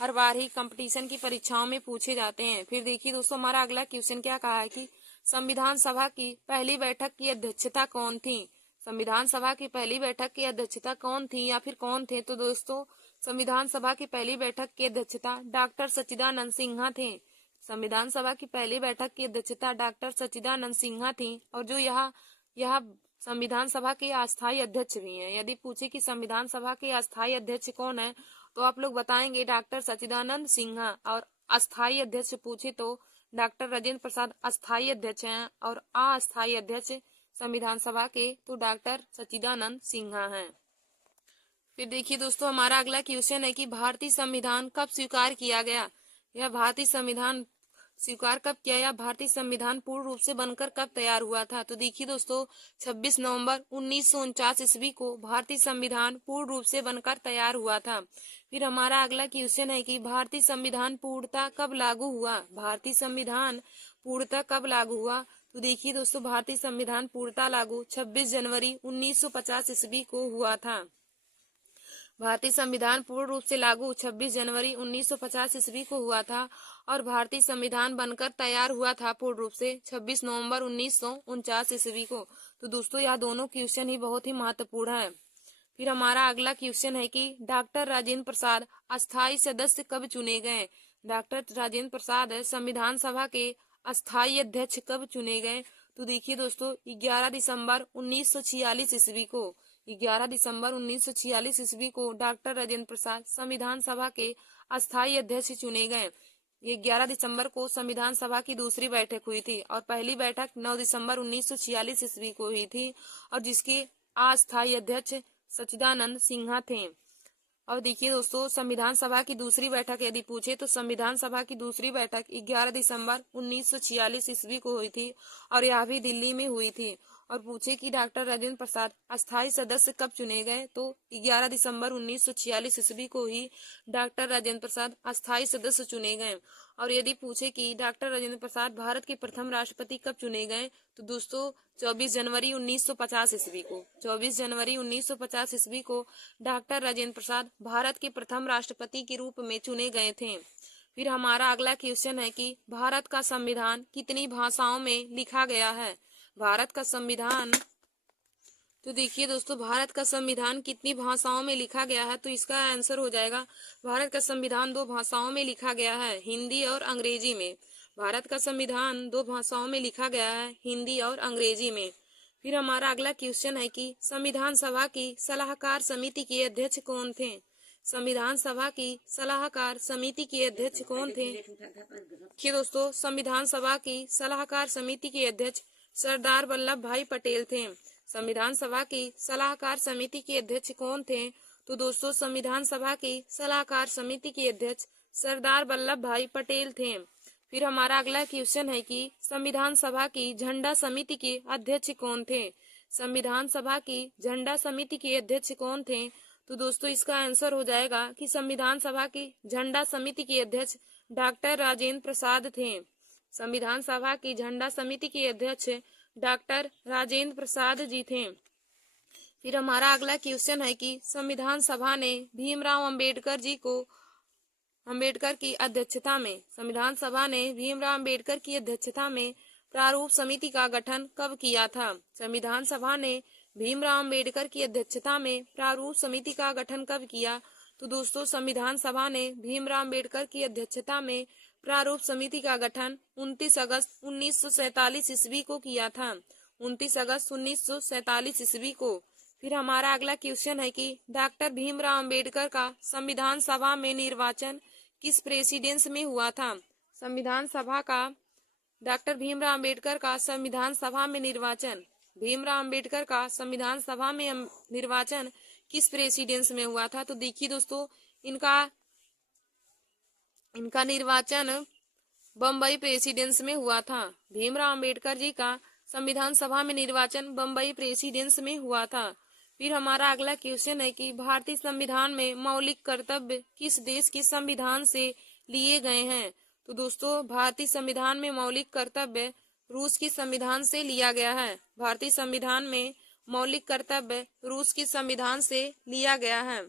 हर बार ही कंपटीशन की परीक्षाओं में पूछे जाते हैं। फिर देखिए दोस्तों हमारा अगला क्वेश्चन क्या कहा है कि संविधान सभा की पहली बैठक की अध्यक्षता कौन थी? संविधान सभा की पहली बैठक की अध्यक्षता कौन थी या फिर कौन थे? तो दोस्तों संविधान सभा की पहली बैठक की अध्यक्षता डॉक्टर सच्चिदानंद सिन्हा थे। संविधान सभा की पहली बैठक की अध्यक्षता डॉक्टर सच्चिदानंद सिन्हा थी। और जो यह संविधान सभा के अस्थायी अध्यक्ष भी हैं। यदि पूछे कि संविधान सभा के अस्थायी अध्यक्ष कौन है, तो आप लोग बताएंगे डॉक्टर सच्चिदानंद सिन्हा। और अस्थायी अध्यक्ष पूछे तो डॉक्टर राजेंद्र प्रसाद अस्थायी अध्यक्ष हैं। और अस्थायी अध्यक्ष संविधान सभा के तो डॉक्टर सच्चिदानंद सिन्हा हैं। फिर देखिए दोस्तों हमारा अगला क्वेश्चन है कि भारतीय संविधान कब स्वीकार किया गया? यह भारतीय संविधान स्वीकार कब किया या भारतीय संविधान पूर्ण रूप से बनकर कब तैयार हुआ था? तो देखिए दोस्तों 26 नवंबर 1949 ईस्वी को भारतीय संविधान पूर्ण रूप से बनकर तैयार हुआ था। फिर हमारा अगला क्वेश्चन है कि भारतीय संविधान पूर्णतः कब लागू हुआ? भारतीय संविधान पूर्णतः कब लागू हुआ? तो देखिए दोस्तों भारतीय संविधान पूर्णतः लागू 26 जनवरी 1950 ईस्वी को हुआ था। भारतीय संविधान पूर्ण रूप से लागू 26 जनवरी 1950 ईस्वी को हुआ था। और भारतीय संविधान बनकर तैयार हुआ था पूर्ण रूप से 26 नवंबर 1949 ईस्वी को। तो दोस्तों यह दोनों क्वेश्चन ही बहुत ही महत्वपूर्ण है। फिर हमारा अगला क्वेश्चन है कि डॉक्टर राजेंद्र प्रसाद अस्थायी सदस्य कब चुने गए? डॉक्टर राजेंद्र प्रसाद संविधान सभा के अस्थायी अध्यक्ष कब चुने गए? तो देखिए दोस्तों 11 दिसंबर 1946 ईस्वी को 11 दिसंबर 1946 ईस्वी को डॉक्टर राजेंद्र प्रसाद संविधान सभा के अस्थायी अध्यक्ष चुने गए। ये 11 दिसंबर को संविधान सभा की दूसरी बैठक हुई थी और पहली बैठक 9 दिसंबर 1946 ईस्वी को हुई थी और जिसके अस्थायी अध्यक्ष सच्चिदानंद सिन्हा थे। और देखिए दोस्तों संविधान सभा की दूसरी बैठक यदि पूछे तो संविधान सभा की दूसरी बैठक 11 दिसंबर 1946 ईस्वी को हुई थी और यह भी दिल्ली में हुई थी। और पूछे कि डॉक्टर राजेंद्र प्रसाद अस्थायी सदस्य कब चुने गए तो 11 दिसंबर 1946 ईस्वी को ही डॉक्टर राजेंद्र प्रसाद अस्थायी सदस्य चुने गए। और यदि पूछे कि डॉक्टर राजेंद्र प्रसाद भारत के प्रथम राष्ट्रपति कब चुने गए तो दोस्तों 24 जनवरी 1950 ईस्वी को 24 जनवरी 1950 ईस्वी को डॉक्टर राजेंद्र प्रसाद भारत के प्रथम राष्ट्रपति के रूप में चुने गए थे। फिर हमारा अगला क्वेश्चन है कि भारत का संविधान कितनी भाषाओं में लिखा गया है? भारत का संविधान तो देखिए दोस्तों भारत का संविधान कितनी भाषाओं में लिखा गया है तो इसका आंसर हो जाएगा भारत का संविधान 2 भाषाओं में लिखा गया है, हिंदी और अंग्रेजी में। भारत का संविधान 2 भाषाओं में लिखा गया है, हिंदी और अंग्रेजी में। फिर हमारा अगला क्वेश्चन है कि संविधान सभा की सलाहकार समिति के अध्यक्ष कौन थे? संविधान सभा की सलाहकार समिति के अध्यक्ष कौन थे? देखिए दोस्तों संविधान सभा की सलाहकार समिति के अध्यक्ष सरदार वल्लभ भाई पटेल थे। संविधान सभा की सलाहकार समिति के अध्यक्ष कौन थे? तो दोस्तों संविधान सभा की सलाहकार समिति के अध्यक्ष सरदार वल्लभ भाई पटेल थे। फिर हमारा अगला क्वेश्चन है कि संविधान सभा की झंडा समिति के अध्यक्ष कौन थे? संविधान सभा की झंडा समिति के अध्यक्ष कौन थे? तो दोस्तों इसका आंसर हो जाएगा कि संविधान सभा की झंडा समिति के अध्यक्ष डॉक्टर राजेंद्र प्रसाद थे। संविधान सभा की झंडा समिति के अध्यक्ष डॉक्टर राजेंद्र प्रसाद जी थे। फिर हमारा अगला क्वेश्चन है कि संविधान सभा ने भीमराव अंबेडकर जी को अंबेडकर की अध्यक्षता में संविधान सभा ने भीमराव अंबेडकर की अध्यक्षता में प्रारूप समिति का गठन कब किया था? संविधान सभा ने भीमराव अंबेडकर की अध्यक्षता में प्रारूप समिति का गठन कब किया? तो दोस्तों संविधान सभा ने भीमराव अंबेडकर की अध्यक्षता में प्रारूप समिति का गठन 29 अगस्त 1947 ईस्वी को किया था। 29 अगस्त 1947 ईस्वी को। फिर हमारा अगला क्वेश्चन है कि डॉक्टर भीमराव अंबेडकर का संविधान सभा में निर्वाचन किस प्रेसिडेंस में हुआ था? संविधान सभा का डॉक्टर भीमराव अंबेडकर का संविधान सभा में निर्वाचन भीमराव अंबेडकर का संविधान सभा में निर्वाचन किस प्रेसिडेंस में हुआ था? तो देखिए दोस्तों इनका निर्वाचन बम्बई प्रेसिडेंस में हुआ था। भीमराव अंबेडकर जी का संविधान सभा में निर्वाचन बम्बई प्रेसिडेंस में हुआ था। फिर हमारा अगला क्वेश्चन है कि भारतीय संविधान में मौलिक कर्तव्य किस देश के संविधान से लिए गए हैं? तो दोस्तों भारतीय संविधान में मौलिक कर्तव्य रूस के संविधान से लिया गया है। भारतीय संविधान में मौलिक कर्तव्य रूस के संविधान से लिया गया है।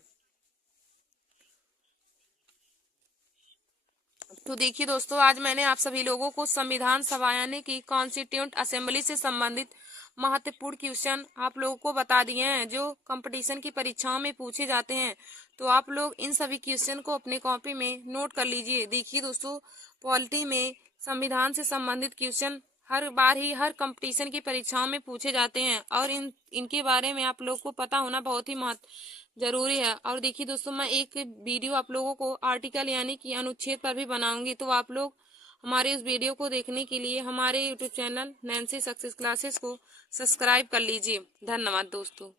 तो देखिए दोस्तों आज मैंने आप सभी लोगों को संविधान सभा यानी कि कॉन्स्टिट्यूएंट असेंबली से संबंधित महत्वपूर्ण क्वेश्चन आप लोगों को बता दिए हैं जो कंपटीशन की परीक्षाओं में पूछे जाते हैं। तो आप लोग इन सभी क्वेश्चन को अपने कॉपी में नोट कर लीजिए। देखिए दोस्तों पॉलिटी में संविधान से संबंधित क्वेश्चन हर बार ही हर कंपटीशन की परीक्षाओं में पूछे जाते हैं और इनके बारे में आप लोग को पता होना बहुत ही जरूरी है। और देखिए दोस्तों मैं एक वीडियो आप लोगों को आर्टिकल यानी कि अनुच्छेद पर भी बनाऊंगी, तो आप लोग हमारे इस वीडियो को देखने के लिए हमारे YouTube channel Nancy success classes को सब्सक्राइब कर लीजिए। धन्यवाद दोस्तों।